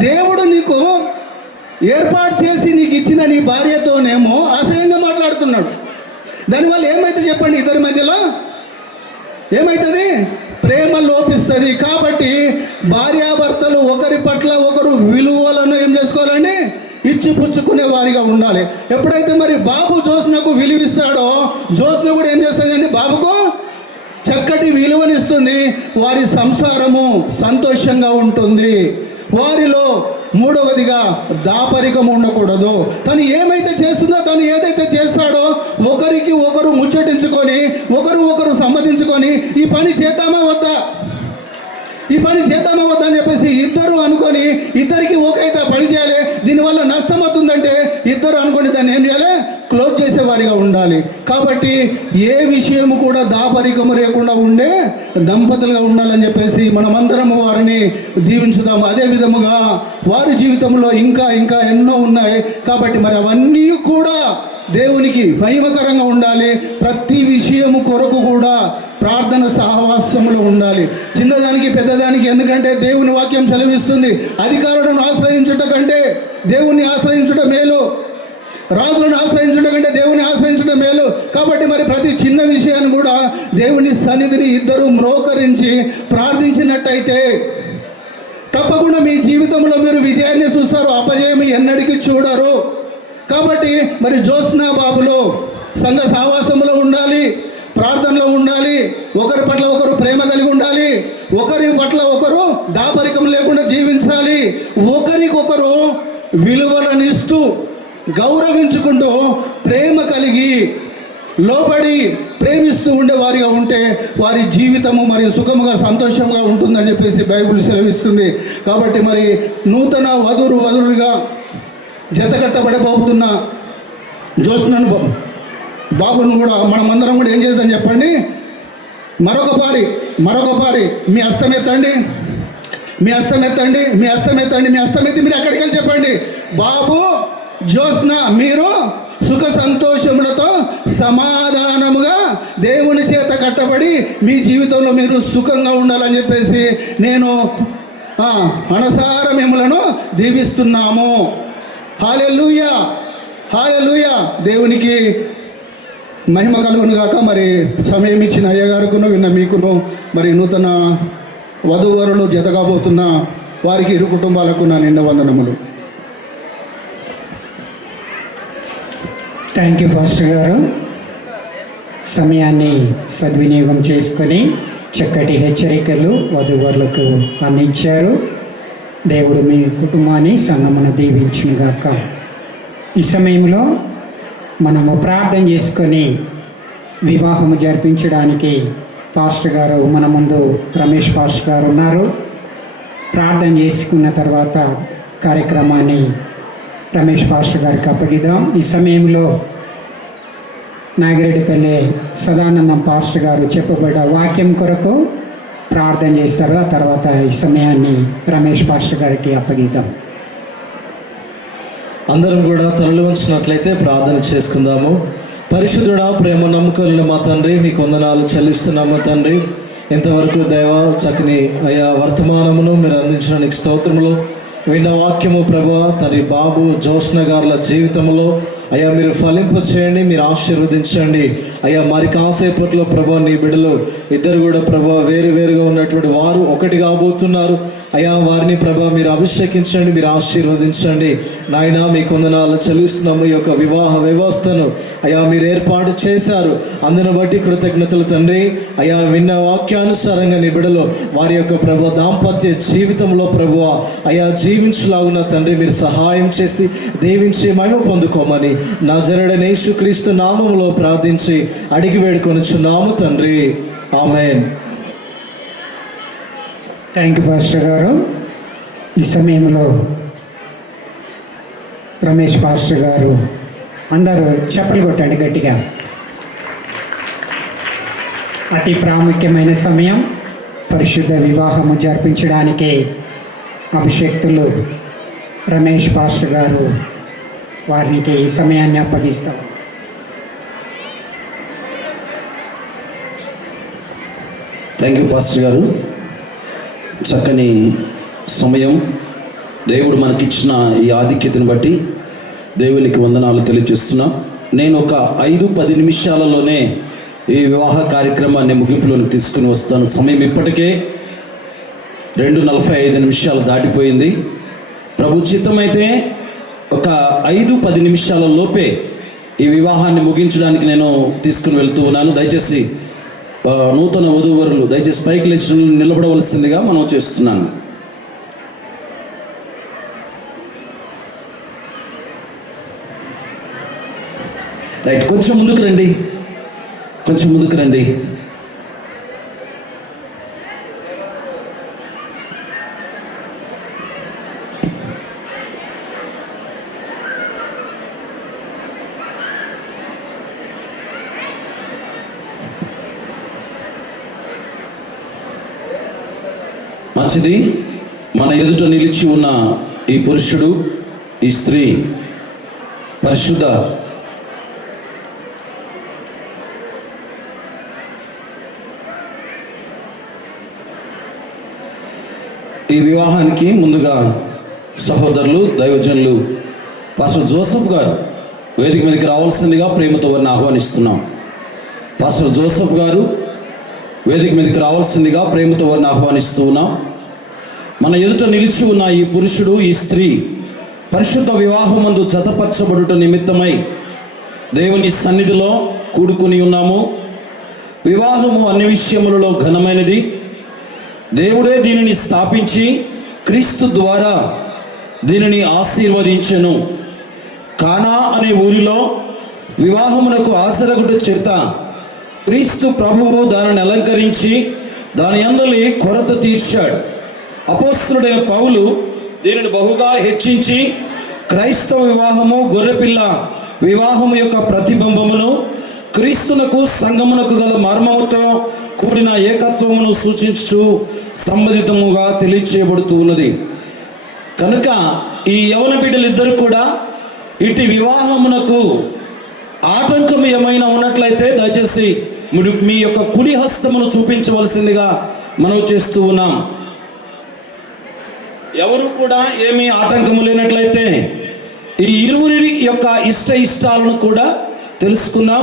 దేవుడు నీకు ఏర్పాటు చేసి నీకు ఇచ్చిన నీ భార్యతోనేమో అసహ్యంగా మాట్లాడుతున్నాడు. దానివల్ల ఏమైతే చెప్పండి, ఇద్దరి మధ్యలో ఏమవుతుంది, ప్రేమ లోపిస్తుంది. కాబట్టి భార్యాభర్తలు ఒకరి పట్ల ఒకరు విలువలను ఏం చేసుకోవాలండి, ఇచ్చిపుచ్చుకునే వారిగా ఉండాలి. ఎప్పుడైతే మరి బాబు జోస్నకు విలువిస్తాడో, జోస్న కూడా ఏం చేస్తుందండి, బాబుకు చక్కటి విలువనిస్తుంది. వారి సంసారము సంతోషంగా ఉంటుంది. వారిలో 3వదిగా దాపరికం ఉండకూడదు. తను ఏమైతే చేస్తుందో, తను ఏదైతే చేస్తాడో ఒకరికి ఒకరు ముచ్చటించుకొని ఒకరు సమ్మతించుకొని ఈ పని చేద్దామా వద్దా, ఈ పని చేద్దామా వద్దా అని చెప్పేసి ఇద్దరు అనుకొని ఇద్దరికి ఒకైతే పని చేయాలి. దీనివల్ల నష్టం అవుతుందంటే ఇద్దరు అనుకొని దాన్ని ఏం చేయాలి, క్లోజ్ చేసేవారిగా ఉండాలి. కాబట్టి ఏ విషయం కూడా దాపరికము లేకుండా ఉండే దంపతులుగా ఉండాలని చెప్పేసి మనమందరం వారిని దీవించుదాం. అదే విధముగా వారి జీవితంలో ఇంకా ఎన్నో ఉన్నాయి. కాబట్టి మరి అవన్నీ కూడా దేవునికి మహిమకరంగా ఉండాలి. ప్రతి విషయము కొరకు కూడా ప్రార్థన సహవాసంలో ఉండాలి, చిన్నదానికి పెద్దదానికి. ఎందుకంటే దేవుని వాక్యం సెలవిస్తుంది, అధికారులను ఆశ్రయించుట కంటే దేవుణ్ణి ఆశ్రయించుట మేలు, రాజులను ఆశ్రయించుట కంటే దేవుని ఆశ్రయించుట మేలు. కాబట్టి మరి ప్రతి చిన్న విషయాన్ని కూడా దేవుని సన్నిధిని ఇద్దరు మ్రోకరించి ప్రార్థించినట్టయితే తప్పకుండా మీ జీవితంలో మీరు విజయాన్ని చూస్తారు, అపజయం ఎన్నటికీ చూడరు. కాబట్టి మరి జోస్నా బాబులో సంఘ సహవాసంలో ఉండాలి, ప్రార్థనలో ఉండాలి, ఒకరి పట్ల ఒకరు ప్రేమ కలిగి ఉండాలి, ఒకరి పట్ల ఒకరు దాపరికం లేకుండా జీవించాలి, ఒకరికొకరు విలువలనిస్తూ గౌరవించుకుంటూ ప్రేమ కలిగి లోబడి ప్రేమిస్తూ ఉండేవారిగా ఉంటే వారి జీవితము మరియు సుఖముగా సంతోషంగా ఉంటుందని చెప్పేసి బైబిల్ సెలవిస్తుంది. కాబట్టి మరి నూతన వధువులుగా జతకట్టబడబోతున్న జోస్నను బాబును కూడా మనమందరం కూడా ఏం చేద్దాం చెప్పండి, మరొక పారి మీ హస్తమెత్తండి, మీ హస్తమెత్తండి, మీ హస్తమెత్తండి, మీ హస్తమెత్తి మీరు అక్కడికి వెళ్ళి చెప్పండి, బాబు జోస్న మీరు సుఖ సంతోషములతో సమాధానముగా దేవుని చేత కట్టబడి మీ జీవితంలో మీరు సుఖంగా ఉండాలని చెప్పేసి నేను మనసారా మిమ్మలను దీవిస్తున్నాము. హల్లెలూయా, హల్లెలూయా. దేవునికి మహిమ కలుగును గాక. మరి సమయం ఇచ్చిన అయ్యగారుకును విన్న మీకును మరి నూతన వధూవరులు జతగాబోతున్న వారికి ఇరు కుటుంబాలకు నా నిండా వందనములు. థ్యాంక్ యూ పాస్టర్ గారు. సమయాన్ని సద్వినియోగం చేసుకొని చక్కటి హెచ్చరికలు వధూవరులకు అందించారు. దేవుడు మీ కుటుంబాన్ని సంగమును దీవించునుగాక. ఈ సమయంలో మనము ప్రార్థన చేసుకొని వివాహము జరిపించడానికి పాస్టర్ గారు మన ముందు రమేష్ పాస్టర్ గారు ఉన్నారు. ప్రార్థన చేసుకున్న తర్వాత కార్యక్రమాన్ని రమేష్ పాస్టర్ గారికి అప్పగిద్దాం. ఈ సమయంలో నాగిరెడ్డిపల్లి సదానందం పాస్టర్ గారు చెప్పబడ్డ వాక్యం కొరకు ప్రార్థన చేస్తారు. ఆ తర్వాత ఈ సమయాన్ని రమేష్ పాస్టర్ గారికి అప్పగిద్దాం. అందరం కూడా తలలు వంచినట్లయితే ప్రార్థన చేసుకుందాము. పరిశుద్ధుడా, ప్రేమ నమ్మకాలను మా తండ్రి మీకు వందనాలు చెల్లిస్తున్నాము తండ్రి. ఇంతవరకు దైవ చక్కని అయా వర్తమానమును మీరు అందించిన నీకు స్తోత్రములు. విన్న వాక్యము ప్రభా తండ్రి బాబు జోస్న గారుల జీవితంలో అయ్యా మీరు ఫలింప చేయండి, మీరు ఆశీర్వదించండి అయ్యా. మరి కాసేపట్లో ప్రభా నీ బిడ్డలు ఇద్దరు కూడా ప్రభా వేరుగా ఉన్నటువంటి వారు ఒకటి కాబోతున్నారు అయ్యా. వారిని ప్రభా మీరు అభిషేకించండి, మీరు ఆశీర్వదించండి నాయన. మీ కొందనాలు చెల్లిస్తున్నాము. ఈ యొక్క వివాహ వ్యవస్థను అయ్యా మీరు ఏర్పాటు చేశారు, అందును బట్టి కృతజ్ఞతలు తండ్రి అయ్యా. విన్న వాక్యానుసారంగా నీ బిడ్డలు వారి యొక్క ప్రభు దాంపత్య జీవితంలో ప్రభు అయ్యా జీవించులాగున్న తండ్రి మీరు సహాయం చేసి దీవించి మహిమ పొందుకోమని నజరేయుడైన యేసుక్రీస్తు నామములో ప్రార్థించి అడిగి వేడుకొనుచున్నాము తండ్రి, ఆమేన్. థ్యాంక్ యూ పాస్టర్ గారు. ఈ సమయంలో రమేష్ పాస్టర్ గారు, అందరూ చప్పలు కొట్టండి గట్టిగా. అతి ప్రాముఖ్యమైన సమయం, పరిశుద్ధ వివాహము జరిపించడానికి అభిషేక్తులు రమేష్ పాస్టర్ గారు వారికి ఈ సమయాన్ని అప్పగిస్తారు. థ్యాంక్ యూ పాస్టర్ గారు. చక్కని సమయం, దేవుడు మనకిచ్చిన ఈ ఆధిక్యతను బట్టి దేవునికి వందనాలు తెలియజేస్తున్నాం. నేను ఒక 5-10 నిమిషాలలోనే ఈ వివాహ కార్యక్రమాన్ని ముగింపులోకి తీసుకుని వస్తాను. సమయం ఇప్పటికే 2:45 నిమిషాలు దాటిపోయింది. ప్రభు చిత్తమైతే ఒక 5-10 నిమిషాల లోపే ఈ వివాహాన్ని ముగించడానికి నేను తీసుకుని వెళ్తూ ఉన్నాను. దయచేసి నూతన వధూవరులు దయచేసి పైకి లేచి నిలబడవలసిందిగా మనం చేస్తున్నాను. రైట్, కొంచెం ముందుకు రండి, కొంచెం ముందుకు రండి. మంచిది. మన ఎదుట నిలిచి ఉన్న ఈ పురుషుడు, ఈ స్త్రీ పరిశుద్ధ ఈ వివాహానికి ముందుగా సహోదరులు దైవజనులు పాస్టర్ జోసెఫ్ గారు వేదిక మీదకి రావాల్సిందిగా ప్రేమతో వారిని ఆహ్వానిస్తున్నాం. పాస్టర్ జోసెఫ్ గారు వేదిక మీదకి రావాల్సిందిగా ప్రేమతో వారిని ఆహ్వానిస్తూ ఉన్నాం. మన ఎదుట నిలిచి ఉన్న ఈ పురుషుడు, ఈ స్త్రీ పరిశుద్ధ వివాహమందు జతపరచబడుట నిమిత్తమై దేవుని సన్నిధిలో కూడుకుని ఉన్నాము. వివాహము అన్ని విషయములలో ఘనమైనది. దేవుడే దీనిని స్థాపించి క్రీస్తు ద్వారా దీనిని ఆశీర్వదించెను. కానా అనే ఊరిలో వివాహమునకు ఆసరగుట చేత క్రీస్తు ప్రభువు దానిని అలంకరించి దాని అందలి కొరత తీర్చాడు. అపోస్తలుడైన పౌలు దీనిని బహుగా హెచ్చించి క్రైస్తవ వివాహము గొర్రెపిల్ల వివాహము యొక్క ప్రతిబింబమును, క్రీస్తునకు సంగమునకు గల మర్మముతో కూడిన ఏకత్వమును సూచించు సంబంధితముగా తెలియచేయబడుతూ ఉన్నది. కనుక ఈ యవన బిడ్డలిద్దరూ కూడా ఇటు వివాహమునకు ఆటంకం ఏమైనా ఉన్నట్లయితే దయచేసి మీ యొక్క కుడి హస్తమును చూపించవలసిందిగా మనం చేస్తూ ఉన్నాం. ఎవరు కూడా ఏమీ ఆటంకము లేనట్లయితే ఈ ఇరువురి యొక్క ఇష్టాలను కూడా తెలుసుకుందాం.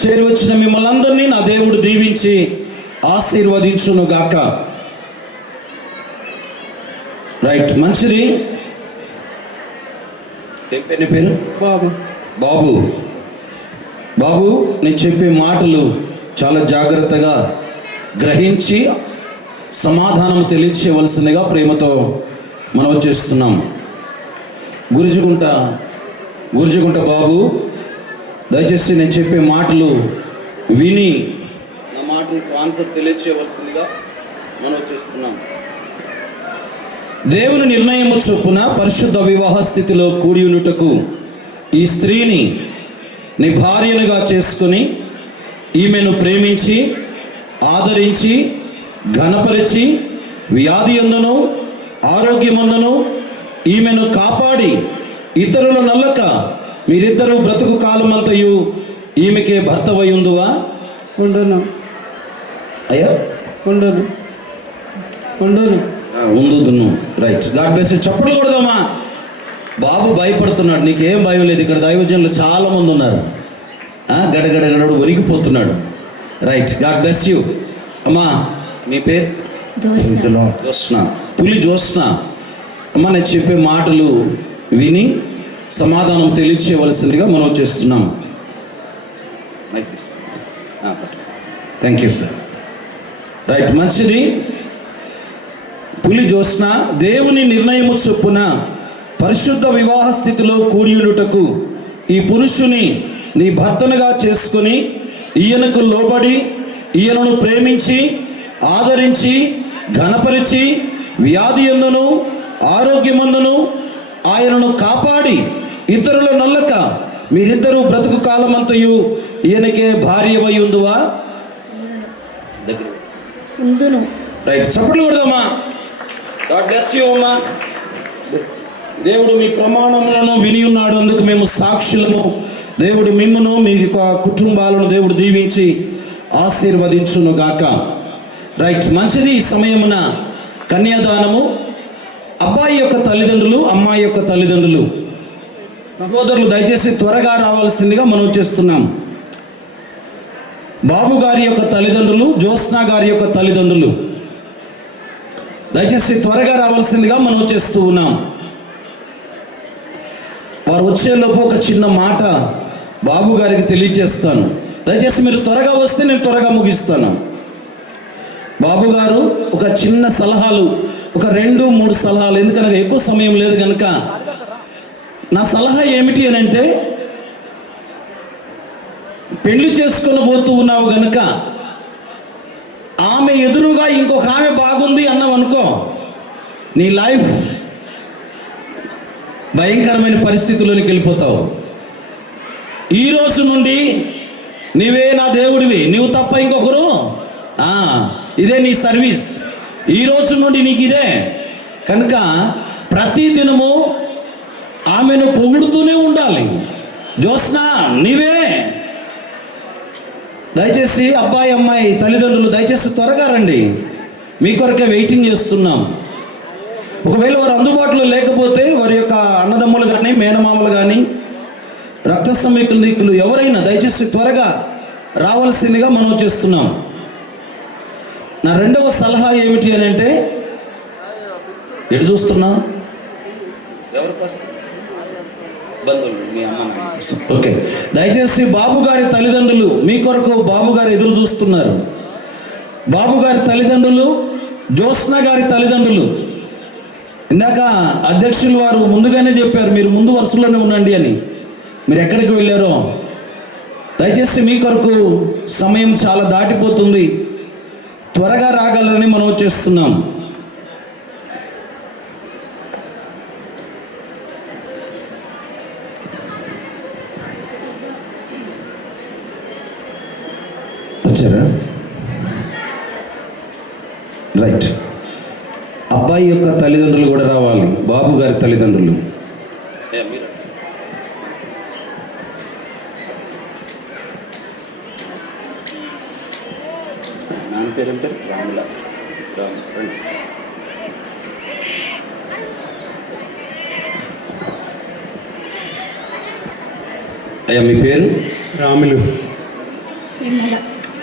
చేరువచ్చిన మిమ్మల్ని అందరినీ నా దేవుడు దీవించి ఆశీర్వదించును గాక. రైట్, మంచిది. ఏం పేరు? బాబు. బాబు, బాబు నేను చెప్పే మాటలు చాలా జాగ్రత్తగా గ్రహించి సమాధానం తెలియచేయవలసిందిగా ప్రేమతో మనం చేస్తున్నాం. గురుజుగుంట బాబు, దయచేసి నేను చెప్పే మాటలు విని నా మాటలకు ఆన్సర్ తెలియచేయవలసిందిగా మనం చేస్తున్నాం. దేవుని నిర్ణయము చొప్పున పరిశుద్ధ వివాహ స్థితిలో కూడి ఉండుటకు ఈ స్త్రీని నీ భార్యనుగా చేసుకుని ఈమెను ప్రేమించి ఆదరించి ఘనపరిచి వ్యాధి యందును ఆరోగ్యమందును ఈమెను కాపాడి ఇతరుల నల్లక మీరిద్దరూ బ్రతుకు కాలమంతయు ఈమెకే భర్తవై ఉందువా? ఉండను అయ్యా, ఉండను ఉందును. Right, God bless you. చప్పట్లు కొడదామా? బాబు భయపడుతున్నాడు. నీకేం భయం లేదు, ఇక్కడ దైవజనులు చాలామంది ఉన్నారు. గడగడగడడు వణికిపోతున్నాడు. Right, God bless you. అమ్మా మీ పేరు? జ్యోత్స్న. పులి జ్యోత్స్న. అమ్మ నేను చెప్పే మాటలు విని సమాధానం తెలియచేయవలసిందిగా మనం చేస్తున్నాం. Thank you sir. రైట్, మంచిది. పులి జ్యోత్స్న, దేవుని నిర్ణయము చొప్పున పరిశుద్ధ వివాహ స్థితిలో కూడియుటకు ఈ పురుషుని నీ భర్తనుగా చేసుకొని ఈయనకు లోబడి ఈయనను ప్రేమించి ఆదరించి ఘనపరిచి వ్యాధి యందును ఆరోగ్యమందును ఆయనను కాపాడి ఇతరుల నొల్లక మీరిద్దరూ బ్రతుకు కాలమంతయు ఈయనకే భార్యవై ఉందువా? ఉందును. రైట్, చప్పట్లు కొడదామా. గాడ్ బ్లెస్ యూ అమ్మా. దేవుడు మీ ప్రమాణములను విని ఉన్నాడు, అందుకు మేము సాక్షులము. దేవుడు మిమ్మును మీ కుటుంబాలను దేవుడు దీవించి ఆశీర్వదించును గాక. రైట్, మంచిది. ఈ సమయమున కన్యాదానము. అబ్బాయి యొక్క తల్లిదండ్రులు, అమ్మాయి యొక్క తల్లిదండ్రులు, సహోదరులు దయచేసి త్వరగా రావాల్సిందిగా మనం చేస్తున్నాం. బాబు గారి యొక్క తల్లిదండ్రులు, జ్యోత్స్న గారి యొక్క తల్లిదండ్రులు దయచేసి త్వరగా రావాల్సిందిగా మనం చేస్తూ ఉన్నాం. వారు వచ్చేలోపు ఒక చిన్న మాట బాబు గారికి తెలియజేస్తాను. దయచేసి మీరు త్వరగా వస్తే నేను త్వరగా ముగిస్తాను. బాబు గారు ఒక చిన్న సలహాలు, ఒక 2-3 సలహాలు, ఎందుకనగా ఎక్కువ సమయం లేదు కనుక నా సలహా ఏమిటి అని అంటే, పెళ్లి చేసుకొని పోతూ ఉన్నావు గనుక ఆమె ఎదురుగా ఇంకొక ఆమె బాగుంది అన్నావు అనుకో, నీ లైఫ్ భయంకరమైన పరిస్థితుల్లోనికి వెళ్ళిపోతావు. ఈ రోజు నుండి నీవే నా దేవుడివి, నీవు తప్ప ఇంకొకరు, ఇదే నీ సర్వీస్. ఈ రోజు నుండి నీకు ఇదే కనుక ప్రతి దినము ఆమెను పొగుడుతూనే ఉండాలి. జ్యోత్స్న నీవే. దయచేసి అబ్బాయి అమ్మాయి తల్లిదండ్రులు దయచేసి త్వరగా రండి, మీ కొరకే వెయిటింగ్ చేస్తున్నాం. ఒకవేళ వారు అందుబాటులో లేకపోతే వారి యొక్క అన్నదమ్ములు కానీ మేనమామలు కానీ రక్త సంబంధికులు ఎవరైనా దయచేసి త్వరగా రావాల్సిందిగా మనం చేస్తున్నాం. నా రెండవ సలహా ఏమిటి అని అంటే, ఎటు చూస్తున్నా? ఎవరి కోసం? బంధువులు, మీ అమ్మ నాన్న కోసం. ఓకే, దయచేసి బాబు గారి తల్లిదండ్రులు మీ కొరకు బాబు గారు ఎదురు చూస్తున్నారు. బాబు గారి తల్లిదండ్రులు, జ్యోత్స్న గారి తల్లిదండ్రులు. ఇందాక అధ్యక్షులు వారు ముందుగానే చెప్పారు మీరు ముందు వరుసలోనే ఉండండి అని. మీరు ఎక్కడికి వెళ్ళారో దయచేసి మీ కొరకు సమయం చాలా దాటిపోతుంది, త్వరగా రాగలరని మనం చేస్తున్నాం. వచ్చారా? రైట్, అబ్బాయి యొక్క తల్లిదండ్రులు కూడా రావాలి, బాబు గారి తల్లిదండ్రులు. నాన్న పేరు ఏం పేరు? రాముల. అయ్యా మీ పేరు? రాములు.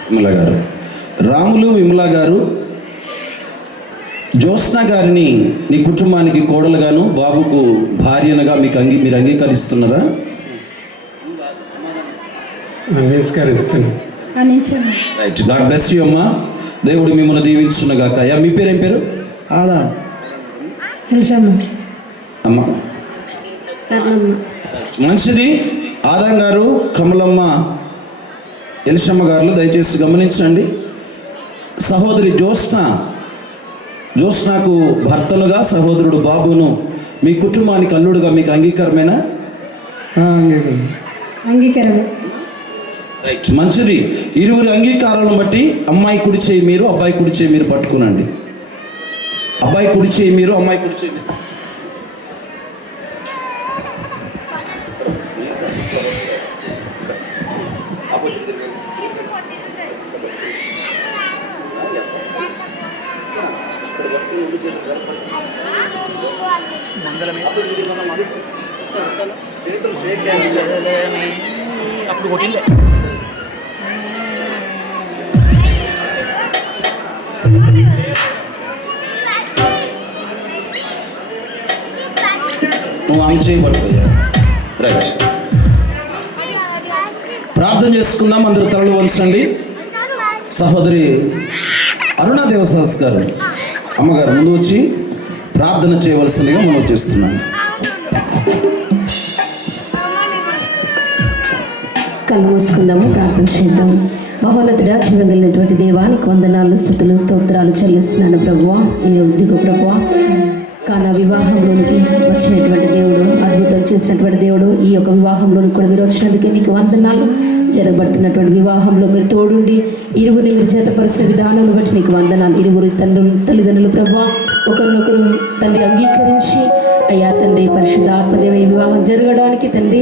విమల గారు. రాములు, విమల గారు, జ్యోత్స్న గారిని నీ కుటుంబానికి కోడలుగాను బాబుకు భార్యనుగా మీరు అంగీకరిస్తున్నారా? రైట్, గాడ్ బ్లెస్ యూ అమ్మా. దేవుడు మిమ్మల్ని దీవించునుగాక. అయ్యా మీ పేరు ఏం పేరు? ఆదా అమ్మ. మంచిది. ఆదాం గారు, కమలమ్మ, ఎలిషమ్మ గారు దయచేసి గమనించండి. సహోదరి జ్యోత్స్నకు భర్తనుగా, సహోదరుడు బాబును మీ కుటుంబానికి అల్లుడుగా మీకు అంగీకారమేనా? అంగీకారం. రైట్, మంచిది. ఇరువురి అంగీకారాలను బట్టి అమ్మాయి కుడి చేయి మీరు, అబ్బాయి కుడి చేయి మీరు పట్టుకునండి. అబ్బాయి కుడి చేయి మీరు, అమ్మాయి కుడి చేయి మీరు. మంగళమే. అప్పుడు కొట్టిందే నువ్వు ఆమె చేయబడిపోయా. రైట్, ప్రార్థన చేసుకుందాం. అందరూ తలలు వంచండి. సహోదరి అరుణా దేవదాస్ గారు అమ్మగారు ముందు వచ్చి ప్రార్థన చేయవలసిందిగా మనం చేస్తున్నాను. కళ్ళు మూసుకుందాము, ప్రార్థన చేద్దాం. మహోన్నతుడా, జీవగలిగినటువంటి దేవానికి వందనాలు, స్తుతులు, స్తోత్రాలు చెల్లిస్తున్నాను ప్రభువా. ఇదిగో ప్రభువా, కానా వివాహంలోనికి వచ్చినటువంటి దేవుడు, అద్భుతం చేసినటువంటి దేవుడు, ఈ యొక్క వివాహంలోనికి కూడా మీరు వచ్చినందుకే నీకు వందనాలు. జరగబడుతున్నటువంటి వివాహంలో మీరు తోడుండి ఇరువురిని మీరు జతపరిచిన విధానం బట్టి నీకు వందనాలు. ఇరువురు తల్లిదండ్రులు ప్రభువా ఒకరినొకరు తండ్రి అంగీకరించి అయ్యా తండ్రి పరిశుద్ధాత్మదేవ ఈ వివాహం జరగడానికి తండ్రి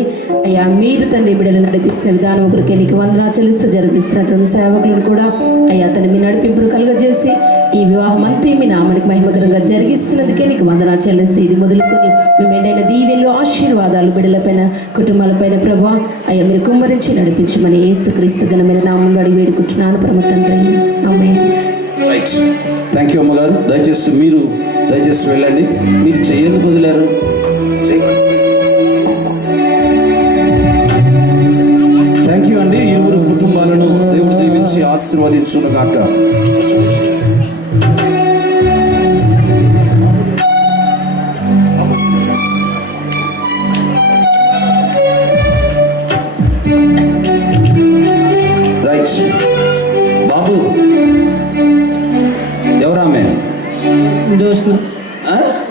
అయ్యా మీరు తండ్రి బిడ్డలు నడిపిస్తున్న విధానం ఒకరికే నీకు వందనాలు చెల్లిస్తూ జరిపిస్తున్నటువంటి సేవకులను కూడా అయ్యా తండ్రి మీ నడిపింపును కలుగజేసి ఈ వివాహం అంతే మీ నామానికి మహిమకరంగా జరిగిస్తున్నందుకే నీకు వందనాలు చెల్లిస్తూ ఇది మొదలుకొని మీ మెండైన దీవెనలు ఆశీర్వాదాలు బిడ్డలపైన కుటుంబాలపైన ప్రభా అయ్యా మీరు కుమ్మరించి నడిపించమని యేసుక్రీస్తు ఘనమైన నామంలో అడిగి వేడుకుంటున్నాను పరమ తండ్రి. ఆమేన్. రైట్, థ్యాంక్ యూ అమ్మగారు. దయచేసి వెళ్ళండి. మీరు చెయ్యని వదిలేరు. థ్యాంక్ యూ అండి. ఇరువురు కుటుంబాలను దేవుడు దీవించి ఆశీర్వదించును గాక. రైట్ బాబు, ఎవరామె?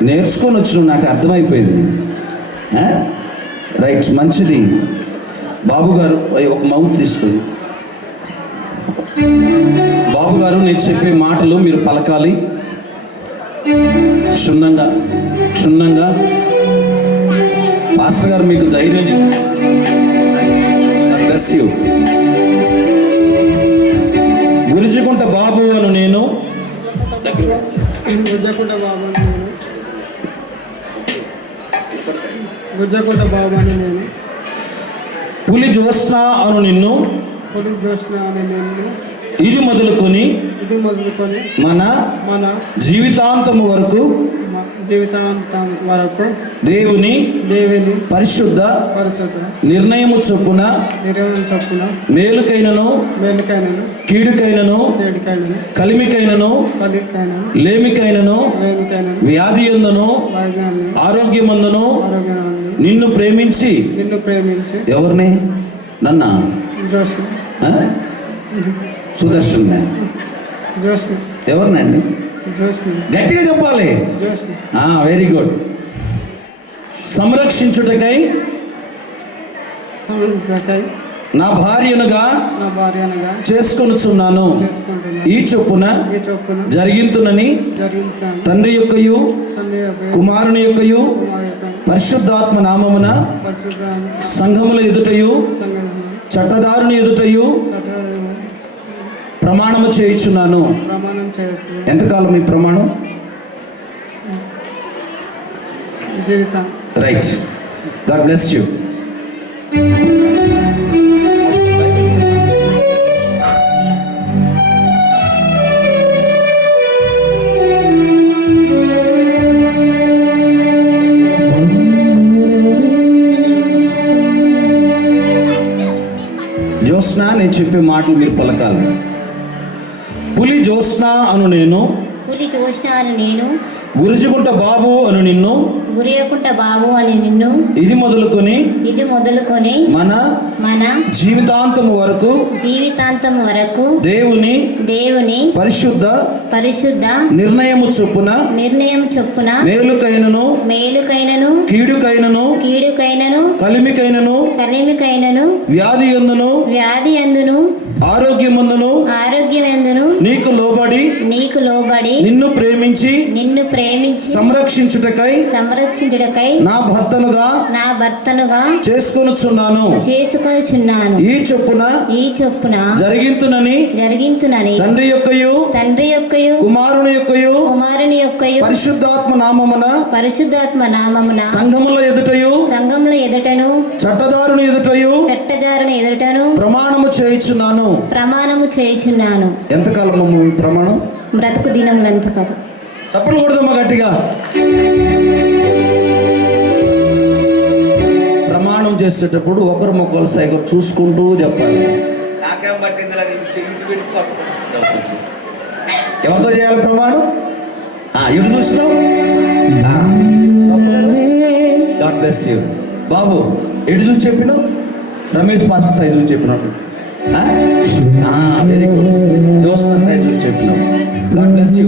నేర్చుకొని వచ్చిన నాకు అర్థమైపోయింది. రైట్, మంచిది. బాబు గారు ఒక మౌత్ తీసుకొని, బాబు గారు నేను చెప్పే మాటలు మీరు పలకాలి క్షుణ్ణంగా. పాస్టర్ గారు మీకు ధైర్యం బ్లెస్ యూ. గురుజుకుంట బాబు అను నేను గుజ్జకుంట బాబు అని నేను పులి జ్యోత్స్న అను నిన్ను ఇది మొదలుకొని మన జీవితాంతము వరకు దేవుని పరిశుద్ధ నిర్ణయము చొప్పున మేలుకైనను కీడుకైనను కలిమికైనను లేమికైనను వ్యాధి యందును ఆరోగ్యమందును నిన్ను ప్రేమించి ఎవరిని? నన్న సుదర్శన్ ఎవరినండి? గట్టిగా చెప్పాలి. Very good. సంరక్షించుటకై నా భార్యనుగా చేసుకొనుచున్నాను. ఈ చొప్పున జరిగింతునని తండ్రి యొక్కయు కుమారుని యొక్కయు పరిశుద్ధాత్మ నామమున సంఘముల ఎదుటయు చట్టదారుని ఎదుటయు ప్రమాణము చేయుచున్నాను. ఎంతకాలం ఈ ప్రమాణం? జీవితం. Right, God bless you. Jyotsna, నేను చెప్పే మాటలు మీరు పలకాలి. పులి జ్యోత్స్న అను నేను గురుజుకుంట బాబు అను నిన్ను ఇది మొదలుకొని మన జీవితాంతము వరకు దేవుని పరిశుద్ధ నిర్ణయము చొప్పున మేలుకైనను కీడుకైనను కలిమికైనను వ్యాధి యందును ఆరోగ్యమందును నీకు లోబడి నిన్ను ప్రేమించి సంరక్షించుటకై నా భర్తనుగా చేసుకొనుచున్నాను. ఈ చొప్పున జరిగింతునని తండ్రి యొక్కయు కుమారుని యొక్కయు పరిశుద్ధాత్మ నామమున సంఘముల ఎదుటను చట్టదారుని ఎదుటను ప్రమాణము చేయుచున్నాను. ఎంతకాలము ప్రమాణం? బ్రతుకు దినములంతకాలం. చప్పట్లు కొడదామా గట్టిగా. ప్రమాణం చేసేటప్పుడు ఒకరు సైకిల్ చూసుకుంటూ చెప్పాలి. ఎవరితో చేయాలి ప్రమాణం? ఎటు చూసినావు? గాడ్ బ్లెస్ యూ బాబు. ఎటు చూసి చెప్పినావు? రమేష్ పాస్టర్ సైజ్ చూసి చెప్పినట్టు. Very good. జోస్న సైజ్ చూసి చెప్పినావు. God bless you.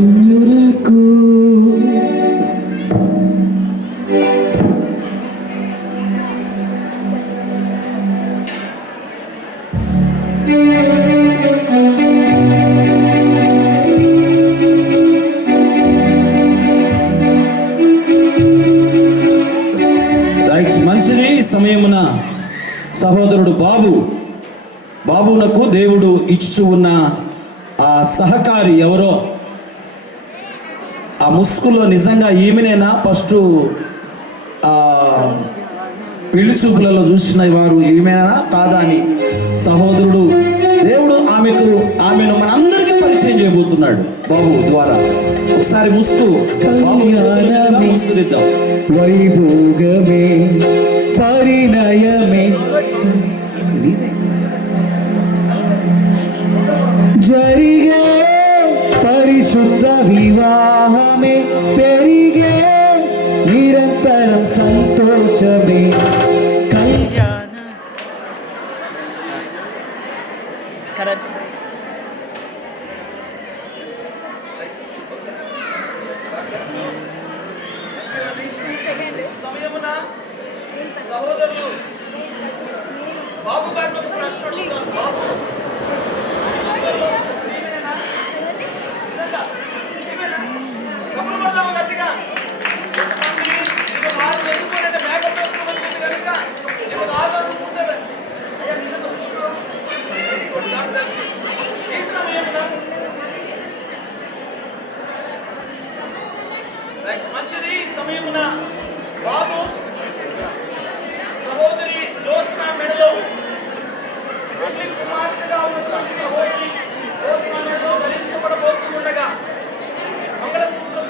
మంచిది. సమయమున సహోదరుడు బాబునకు దేవుడు ఇచ్చుచు ఉన్న ఆ సహకారి ఎవరో, ఆ ముసుగులో నిజంగా ఈమెనేనా ఫస్ట్ పెళ్లి చూపులలో చూసిన వారు ఈమెనా కాదా అని సహోదరుడు దేవుడు ఆమెను మనందరికీ పరిచయం చేయబోతున్నాడు బాబు ద్వారా. ఒకసారి ముసుగుదిద్దాం. వైభోగమే పరిణయమే జరిగే పరిశుద్ధ వివాహమే పెరిగే నిరంతరం సంతోషమే సహోదరులు బాబు గారు ప్రశ్న గట్టిగా మంచిది. సమయమున బాబు సహోదరి జోస్న మెడలో కుమార్తెగా ఉన్నటువంటి సహోదరి జోస్న మెడలో ధరించబడబోతుండగా మంగళసూత్రం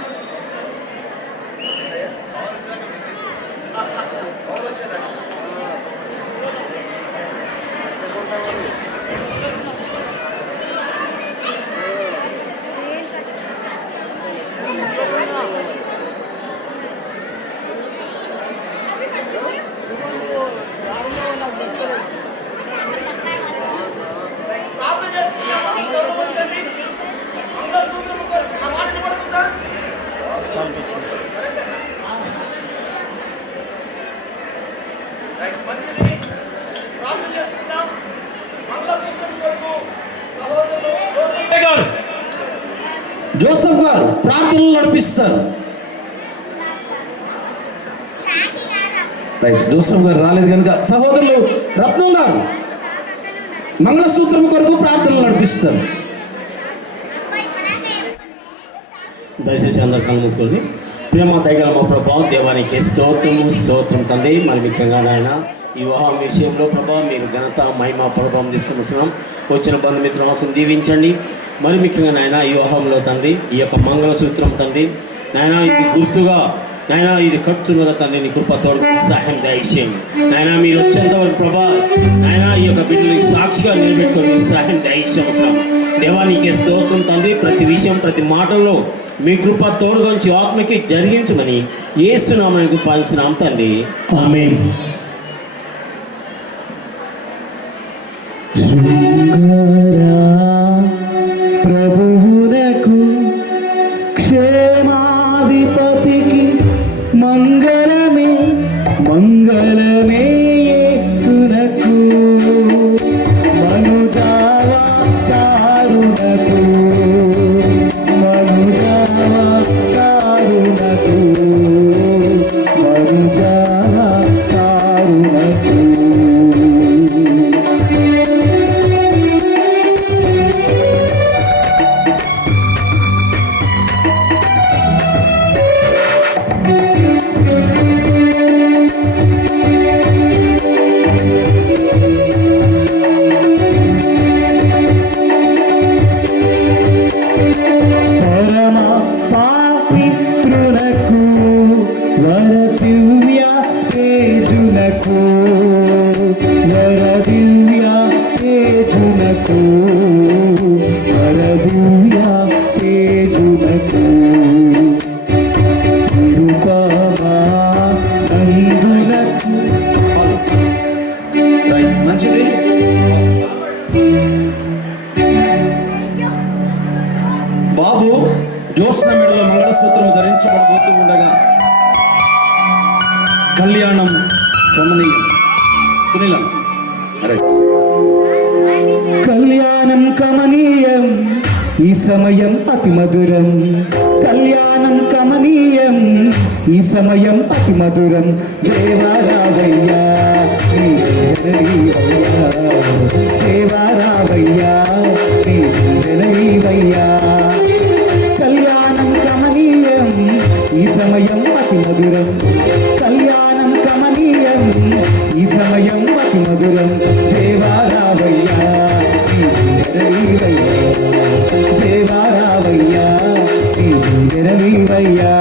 జోసెఫ్ గారు ప్రార్థనలు నడిపిస్తారు. రైట్, జోసెఫ్ గారు రాలేదు కనుక సహోదరులు రత్నం గారు మంగళసూత్రం కొరకు ప్రార్థనలు నడిపిస్తారు. దయచేసి అందరు కళ్ళు మూసుకొని ప్రేమ దయగల మా ప్రభావం దేవానికి స్తోత్రం తండ్రి. మరి ముఖ్యంగా నాయన ఈ వివాహం విషయంలో ప్రభావ మీరు ఘనత మహిమ ప్రభావం తీసుకుని వస్తున్నాం. వచ్చిన బంధుమిత్రుల అవసరం దీవించండి. మరి ముఖ్యంగా నాయన ఈ వివాహంలో తండ్రి ఈ యొక్క మంగళసూత్రం తండ్రి నాయన ఇది గుర్తుగా నాయన ఇది కట్టుగా తండ్రి నీ కృప తోడు సహాయం దయచేయండి నాయన. మీరు వచ్చేంత వరకు ప్రభా నాయన ఈ యొక్క బిడ్డలకి సాక్షిగా నిలబెట్టుకొని సహాయం దయచేయం. దేవానికి స్తోత్రం తండ్రి. ప్రతి విషయం ప్రతి మాటల్లో మీ కృప తోడుగొంచి ఆత్మకి జరిగించమని యేసునామమున పాలిస్తున్నాం తండ్రి. ఆమేన్. ప్రభువునకు క్షేమాధిపతికి మంగళమే మంగళమే యేసునకు మనుజావా తేజునకు వర దివ్య తేజునకు వర దివ్య తేజునకు వర దివ్య తేజునకు నిరుపమా నందునకు. రైట్, మంచిది. బాబు జ్యోత్స్న మెడలో మంగళసూత్రం ధరించుకోబోతూ ఉండగా కళ్యాణం రమణీయం. సునీలం. రైట్. కళ్యాణం కమనీయం ఈ సమయం అతి మధురం. కళ్యాణం కమనీయం ఈ సమయం అతి మధురం. దేవారావయ్యా నీ జననీవయ్యా, దేవారావయ్యా నీ జననీవయ్యా. కళ్యాణం కమనీయం ఈ సమయం అతి మధురం. కళ్యాణం కమనీయం ఈ సమయం అతి మధురం. దేవారావయ్యా నీ జననీవయ్యా, దేవారావయ్యా నీ జననీవయ్యా.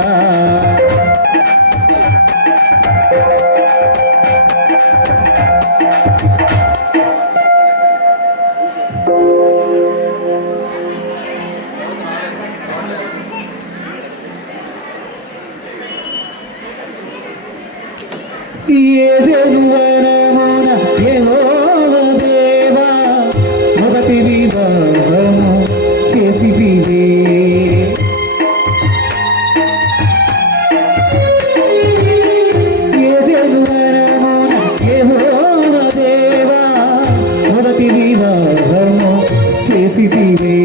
ఏదెను వరమున యెహోవా దేవా మొదటి వివాహము చేసితివే. ఏదెను వరమున యెహోవా దేవా మొదటి వివాహము చేసితివే.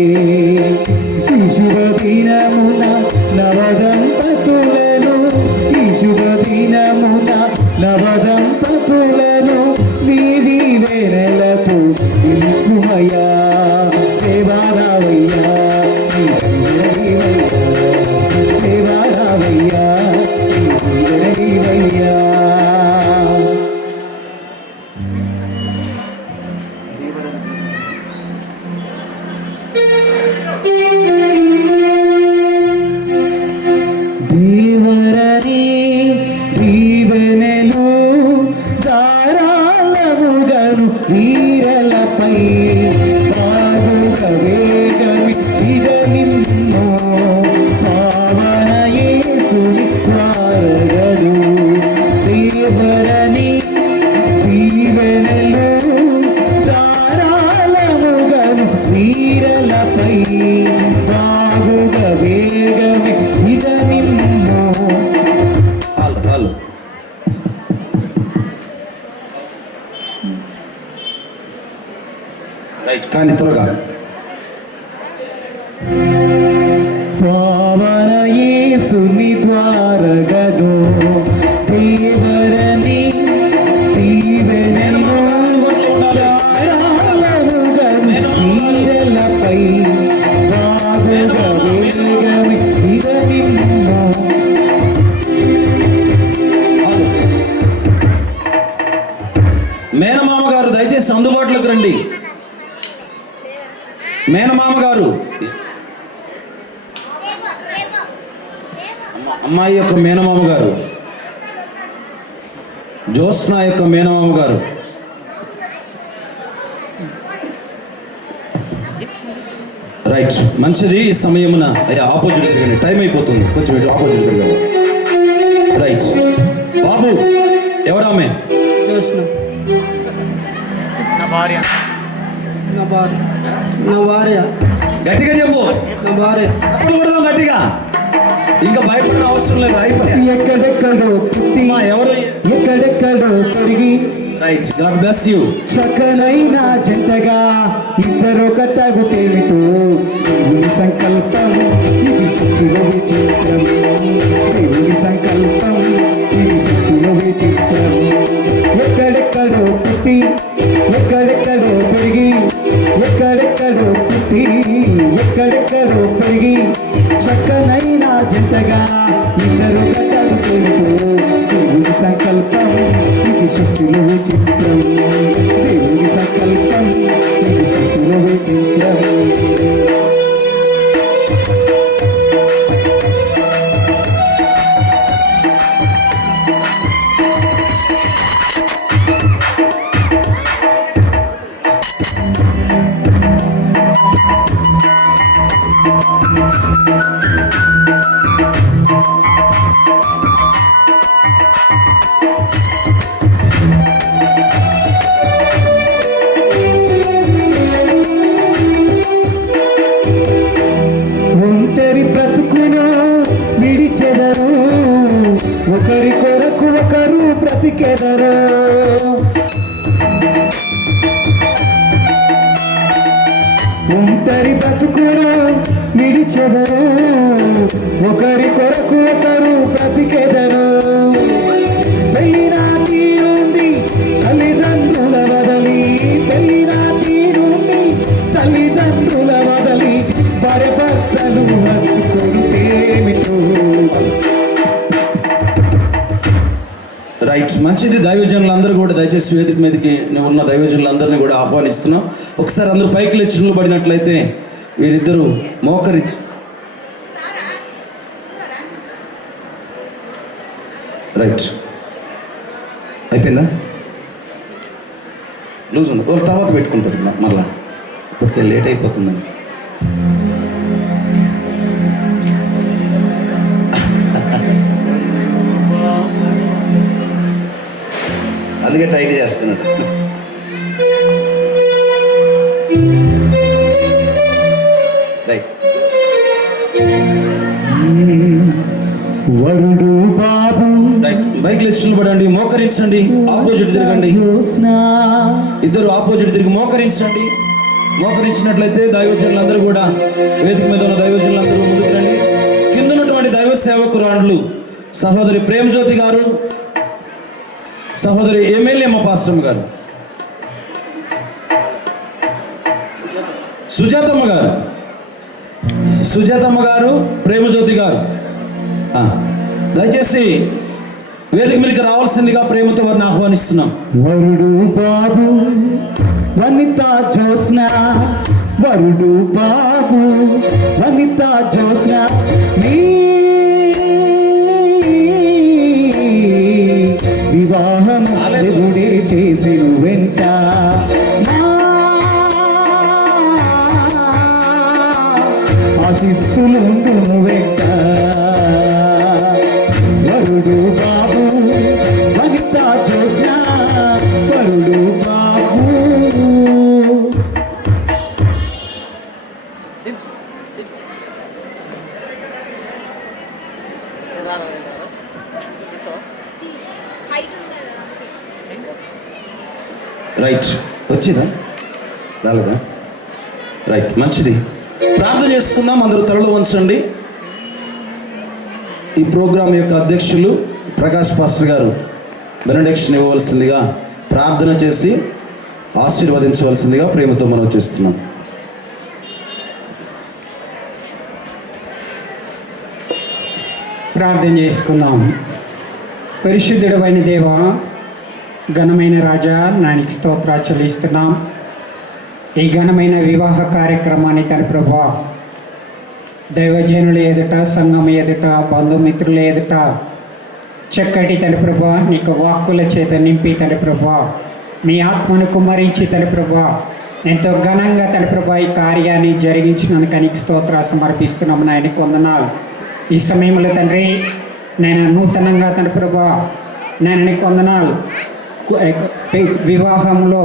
ఈ శుభ దినమున నవదంపతులను, ఈ శుభ దినమున నవదంపతులను వీధి వేనలతో నిలుపుమయ్యా. దేవారావయ్యా నీ జననీవయ్యా, దేవారావయ్యా నీ జననీవయ్యా. దేవరని దీవెనలు ధారాళముగను వీరలపై పాదుక వేగమి ఇద నిన్ను పావన యేసుని త్వరగడు. దేవరని దీవెనలు ధారాళముగను వీరలపై పాదుక వేగమి ఇద నిన్ను. చాలు. రైట్, కానీ త్వరగా. పావన యేసుని ద్వారగను దేవరని దీవెనలు ధారాళముగను వీరలపై పాదుక వేగమి ఇద నిన్ను. మేనమామ గారు దయచేసి అందుబాటులోకి రండి. మేనమామ గారు, అమ్మాయి యొక్క మేనమామ గారు, జ్యోత్స్న యొక్క మేనమామ గారు. రైట్, మంచిది. ఈ సమయమున అయ్యా ఆపోజిట్ తిరగండి, టైం అయిపోతుంది, కొంచెం ఆపోజిట్ తిరగండి. రైట్. బాబు ఎవరామె? నా భార్య గట్టిగా చెప్పు. నా భార్య అప్పుడు కొడదాం గట్టిగా, ఇంకా భయపడిన అవసరం లేదు. అయిపోయా. ఎక్కడెక్కడో పుట్టి ఎవరు? ఎక్కడెక్కడో పెరిగి రైట్, గాడ్ బ్లెస్ యూ. చక్కనైన జంటగా ఇద్దరొకటగుటేమిటో దేవుని సంకల్పం ఇది సృష్టిలో విచిత్రం. దేవుని సంకల్పం ఇది సృష్టిలో విచిత్రం. ఎక్కడెక్కడో పుట్టి ఎక్కడెక్కడో పెరిగి, ఎక్కడెక్కడో పుట్టి ఎక్కడెక్కడో పెరిగి చక్కనైన జంటగా ఇద్దరొకటగుటేమిటో దేవుని సంకల్పం ఇది సృష్టిలో విచిత్రం. దేవుని సంకల్పం ఇది సృష్టిలో విచిత్రం. ఒకరి కొరకు ఒకరు బ్రతికెదరు. ఒంటరి బ్రతుకును విడిచెదరు, ఒకరి కొరకు ఒకరు బ్రతికెదరు. పెళ్లి నాటి నుండి తల్లిదండ్రుల వదలి, పెళ్లి నాటి నుండి తల్లిదండ్రుల వదలి భార్య భర్తలు హత్తుకుంటేమిటో. రైట్, మంచిది. దైవజనులందరూ కూడా దయచేసి వేదిక మీదకి ఉన్న దైవజనులందరినీ కూడా ఆహ్వానిస్తున్నాం. ఒకసారి అందరూ పైకి లేచి నిలబడినట్లయితే వీరిద్దరూ మోకరించి రైట్ అయిపోయిందా? లూజ్ ఉంది, వాళ్ళు తర్వాత పెట్టుకుంటారు మళ్ళా, ఇప్పటికే లేట్ అయిపోతుందని. అందుకే టైట్ చేస్తున్నాడు. రైట్, వరుడు బాబు రైట్. బైక్ లేచి నిలబడండి, మోకరించండి, ఆపోజిట్ తిరగండి. ఇద్దరు ఆపోజిట్ తిరిగి మోకరించండి. మోకరించినట్లయితే దైవజనులందరూ కూడా వేదిక మీద ఉన్న దైవజనులందరూ ముందుకు రండి. కింద ఉన్నటువంటి దైవ సేవకురాండ్లు సహోదరి ప్రేమజ్యోతి గారు, సహోదరి ఎమ్మెల్యేమ్మ పాస్టమ్మ గారు, సుజాతమ్మ గారు, సుజాతమ్మ గారు, ప్రేమజ్యోతి గారు దయచేసి వేదిక మీదకి రావాల్సిందిగా ప్రేమతో వారిని ఆహ్వానిస్తున్నాం. వరుడు బాబు వనిత జ్యోత్స్న, వరుడు బాబు వనిత జ్యోత్స్న, నీ వివాహం దేవుడే చేసిన వెంట ఆశిస్సులుండును వెంట. వరుడు బాబు వనిత జ్యోత్స్న, వరుడు బాబు. రైట్, వచ్చిందా? రాలేదా? రైట్, మంచిది. ప్రార్థన చేసుకుందాం. అందరూ తలలు వంచండి. ఈ ప్రోగ్రాం యొక్క అధ్యక్షులు ప్రకాష్ పాస్టర్ గారు బెనడిక్షన్ ఇవ్వవలసిందిగా, ప్రార్థన చేసి ఆశీర్వదించవలసిందిగా ప్రేమతో మనం చేస్తున్నాం. ప్రార్థన చేసుకుందాం. పరిశుద్ధుడైన దేవా, ఘనమైన రాజా, నానికి స్తోత్రాలు చెల్లిస్తున్నాం. ఈ ఘనమైన వివాహ కార్యక్రమాన్ని తన ప్రభువా దైవజనుల ఎదుట, సంఘం ఎదుట, బంధుమిత్రుల ఎదుట చక్కటి తన ప్రభువా నీకు వాక్కుల చేత నింపి తన ప్రభువా మీ ఆత్మను కుమ్మరించి తన ప్రభువా ఎంతో ఘనంగా తన ప్రభువా ఈ కార్యాన్ని జరిగించినందుకు నీకు స్తోత్రాలు సమర్పిస్తున్నాము. నాయనకు వందనాలు. ఈ సమయంలో తండ్రి నేను నూతనంగా తన ప్రభువా నేను నీకు వందనాలు. వివాహంలో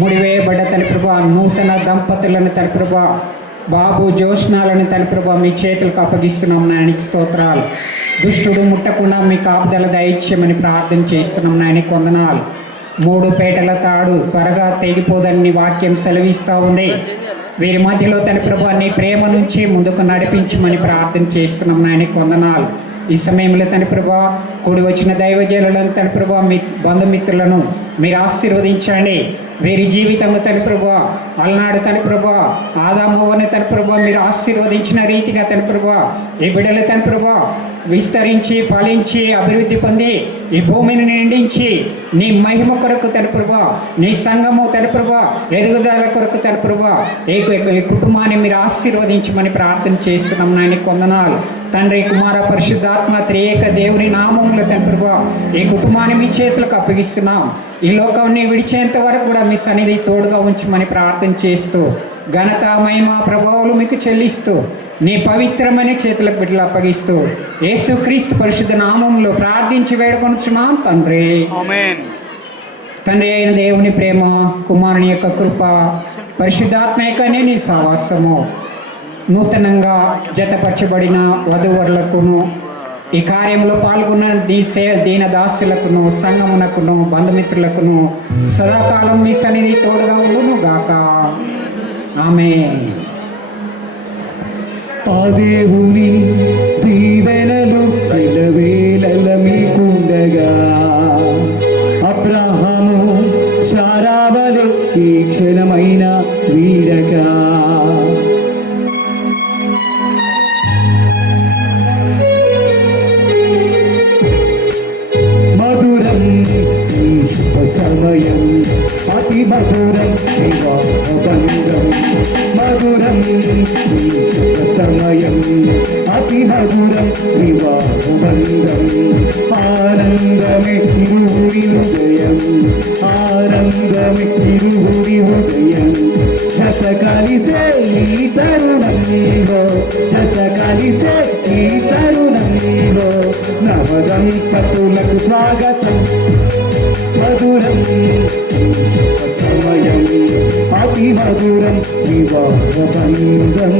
ముడివేయబడ్డ తన ప్రభువా నూతన దంపతులను తన ప్రభువా బాబు జ్యోత్స్నాలను తన ప్రభువా మీ చేతులకు అప్పగిస్తున్నాం. నాయనకి స్తోత్రాలు. దుష్టుడు ముట్టకుండా మీ కాపుదల దయచేయమని ప్రార్థన చేస్తున్నాం. నాయనకి వందనాలు. 3 పేటల తాడు త్వరగా తెగిపోదని వాక్యం సెలవిస్తూ ఉంది. వీరి మధ్యలో తన ప్రభువా నీ ప్రేమ నుంచి ముందుకు నడిపించమని ప్రార్థన చేస్తున్నాం. నాయనకి వందనాలు. ఈ సమయంలో తన ప్రభువా కూడి వచ్చిన దైవజనులను తన ప్రభువా మీ బంధుమిత్రులను మీరు ఆశీర్వదించండి. వీరి జీవితము తన ప్రభువా అలనాడు తన ప్రభువా ఆదామవ్వని తన ప్రభువా మీరు ఆశీర్వదించిన రీతిగా తన ప్రభువా ఈ బిడ్డలు తన ప్రభువా విస్తరించి ఫలించి అభివృద్ధి పొంది ఈ భూమిని నిండించి నీ మహిమ కొరకు తన ప్రభువా నీ సంఘము తన ప్రభువా ఎదుగుదల కొరకు తన ప్రభువా ఈ కుటుంబాన్ని మీరు ఆశీర్వదించమని ప్రార్థన చేస్తున్నాం. నాయనకి వందనాలు. తండ్రి, కుమార, పరిశుద్ధాత్మ త్రియేక దేవుని నామములో తన ప్రభువా ఈ కుటుంబాన్ని మీ చేతులకు అప్పగిస్తున్నాం. ఈ లోకాన్ని విడిచేంత వరకు కూడా మీ సన్నిధి తోడుగా ఉంచమని ప్రార్థన చేస్తూ ఘనత, మహిమ, ప్రభావాలు మీకు చెల్లిస్తూ నీ పవిత్రమైన చేతులకు బిడ్డలు అప్పగిస్తూ యేసుక్రీస్తు పరిశుద్ధ నామంలో ప్రార్థించి వేడుకొనుచున్నాం తండ్రి. ఆమేన్. తండ్రి అయిన దేవుని ప్రేమ, కుమారుని యొక్క కృప, పరిశుద్ధాత్మ యొక్క నీ సహవాసము నూతనంగా జతపరచబడిన వధూవరులకును ఈ కార్యంలో పాల్గొన్న దీన దాసులకును సంఘమునకును బంధుమిత్రులకును సదాకాలం మీ సన్నిధి తోడుగా ఉండును గాక. ఆమేన్. ఆ దేవుని దీవెనలు ఇలవేళల మీకుండగా అబ్రహాము శారావలె ఈ క్షణమైన వీడగా మధురం ఈ శుభ సమయం అతి మధురం వివాహబంధం మధురం ఈ శుభ సమయం అతి మధురం వివాహబంధం ఆనందమే ఇరువురి హృదయం ఆనందమే ఇరువురి హృదయం జత కలిసే ఈ తరుణంలో జత కలిసే ఈ తరుణంలో నవదంపతులకు స్వాగతం మధురం సమయం అతి మధురం వివాహబంధం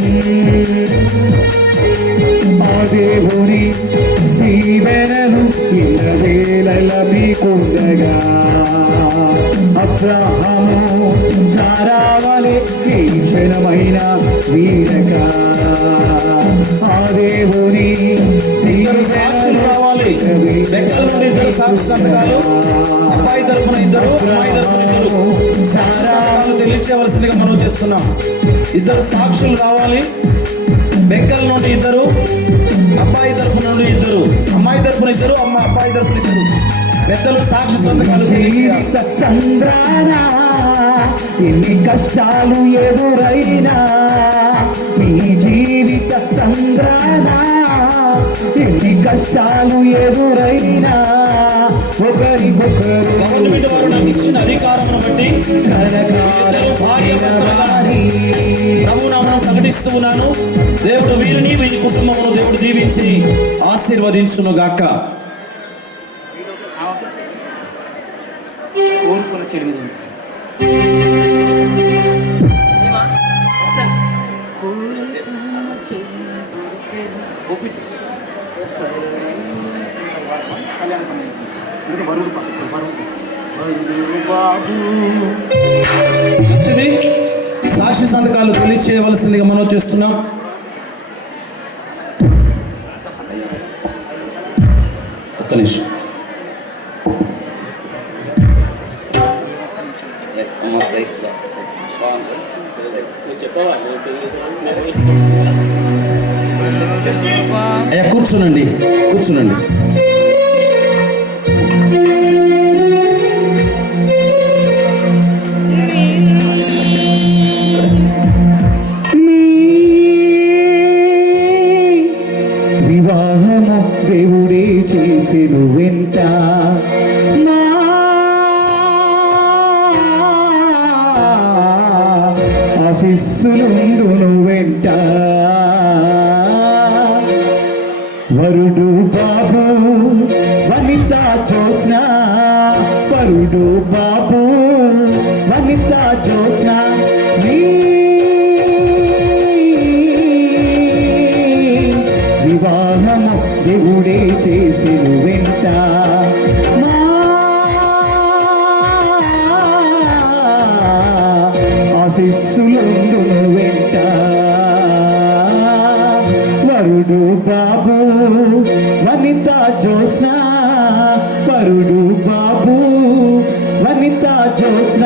ఆ దేవుని దీవెనలు ఇలవేళల మీకుండగా అబ్రహాము శారావలె ఈ క్షణమైన వీడగా ఆ దేవుని సాక్షులు రావాలి. లెక్కల నుండి ఇద్దరు సాక్షి సంతకాలు, అబ్బాయి తరపున ఇద్దరు, అమ్మాయి తరపున ఇద్దరు సాక్షి సంతకాలు తెలియచేయవలసిందిగా మనం చేస్తున్నాం. ఇద్దరు సాక్షులు రావాలి. బెక్కల నుండి ఇద్దరు, అబ్బాయి తరపు నుండి ఇద్దరు, అమ్మాయి తరపున ఇద్దరు, అబ్బాయి తరపున ఇద్దరు పెద్దలు సాక్షి సంతకాలు జీవిత చంద్రానా ఎన్ని కష్టాలు ఎదురైనా మీ జీవిత చంద్రానా ఎన్ని కష్టాలు ఎదురైనా ఒకరికొకరు వారు నాకు ఇచ్చిన అధికారమును బట్టి ప్రభునామమును ప్రకటిస్తూ ఉన్నాను. దేవుడు వీరిని వీరి కుటుంబమును దేవుడు దీవించి ఆశీర్వదించును గాక. సాక్షి సంతకాలు తెలియచేయవలసిందిగా మనం చేస్తున్నాం. ఒక్క నిమిషం. అయ్యా కూర్చునండి, కూర్చునండి. వివాహము దేవుడే చేసెను వెంట నా ఆశీస్సులుండును వెంట వరుడు బాబు వనిత జ్యోత్స్న వరుడు బాబు వనిత జ్యోత్స్న వివాహము దేవుడే చేసెను వెంట మా ఆశీస్సులుండును వెంట వరుడు బాబు వనిత జ్యోత్స్న వరుడు బాబు వనిత జ్యోత్స్న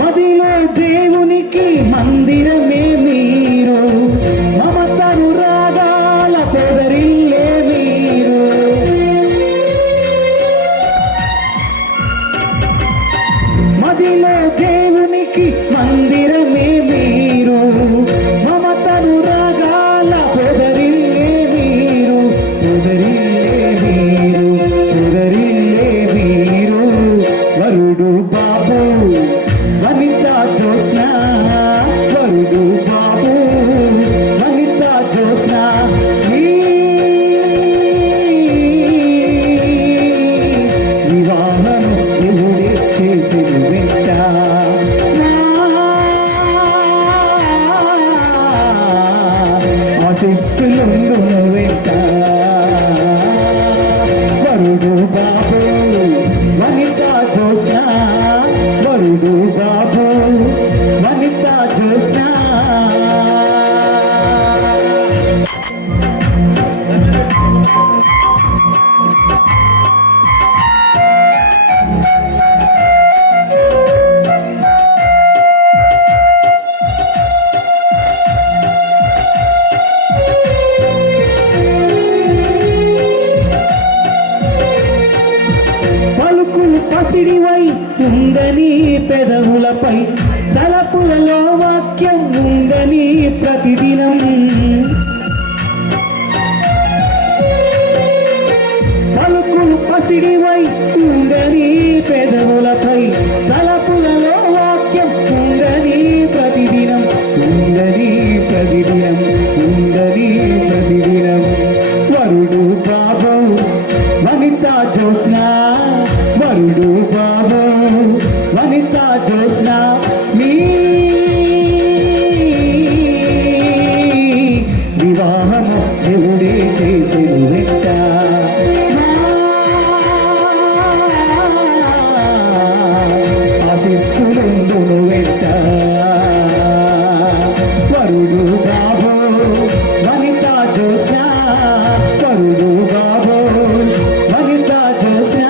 మదిలో దేవునికి మందిరమే మీరు మమతను రాగాల పొదరిల్లే మీరు ఆశీస్సులుండును వెంట వరుడు బాబు వనిత జ్యోత్స్న వరుడు బాబు వనిత జ్యోత్స్న పలుకులు పసిడివై ఉందని పెదవులపై తలపులలో వాక్యం ఉందని ప్రతిదినం పలుకులు పసిడివై ఉందని పెదవులపై తలపులలో వాక్యం ఉందని ప్రతిదినం ఉందని ప్రతిదినం ఉందని ప్రతిదినం వరుడు బాబు వనిత జ్యోత్స్న వరుడు బాబు వనిత జ్యోత్స్న మీ వివాహము దేవుడే చేసెను వెంట ఆశీస్సులుండును వెంట వరుడు బాబు వనిత జ్యోత్స్న వరుడు బాబు వనిత జ్యోత్స్న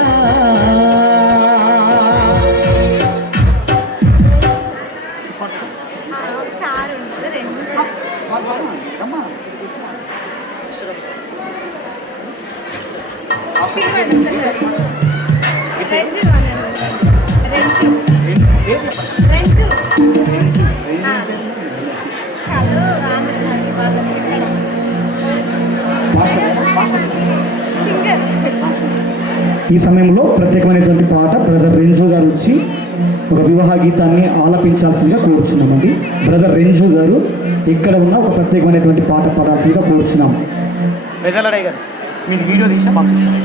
ఈ సమయంలో ప్రత్యేకమైనటువంటి పాట బ్రదర్ రెంజు గారు వచ్చి ఒక వివాహ గీతాన్ని ఆలపించాల్సిందిగా కోరుచున్నామండి. బ్రదర్ రెంజు గారు ఇక్కడ ఉన్న ఒక ప్రత్యేకమైనటువంటి పాట పాడాల్సిందిగా కోరుచున్నాం. ప్రజలడై గారు మీకు వీడియో తీసి పంపిస్తాను.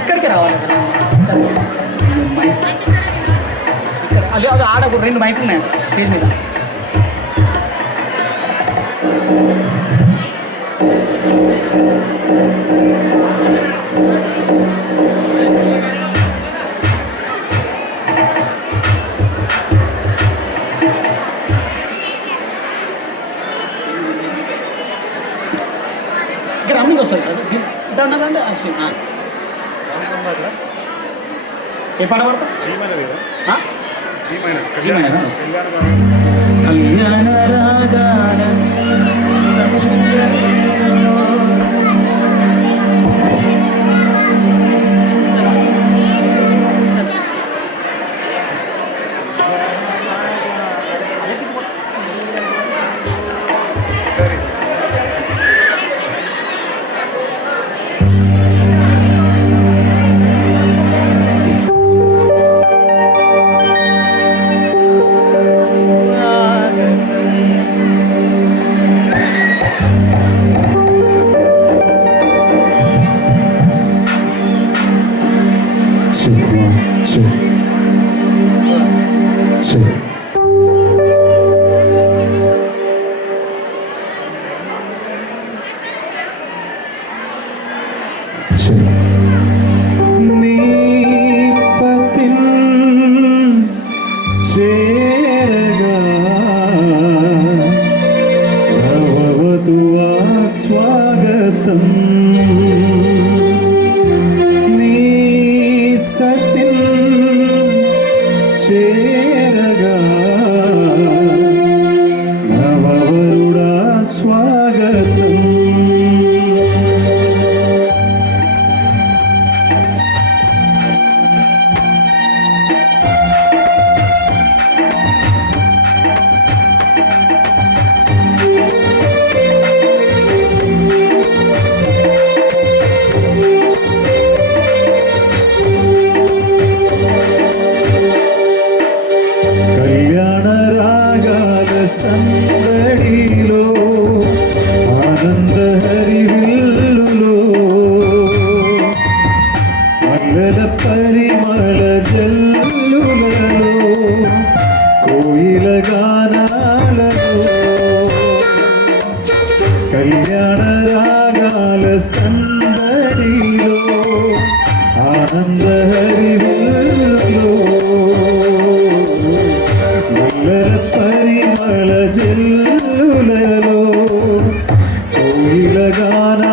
ఇక్కడికి రావాలి కదా ఇక్కడ అది ఆడ ఒక 2 మైకులు ఉన్నాయి స్టేజ్ మీద. ఇక్కడ అమ్మికి వస్తుంది దండాలంటే ఏ పాట పడతా కళ్యాణ రాగాల నీ పతిన్ చేరగా భవతువా స్వాగతం నీ సతిన్ చేరగా భవరుడా స్వాగతం ఆనందహరిలో పరిమళ జల్లులలో కోయిలగానా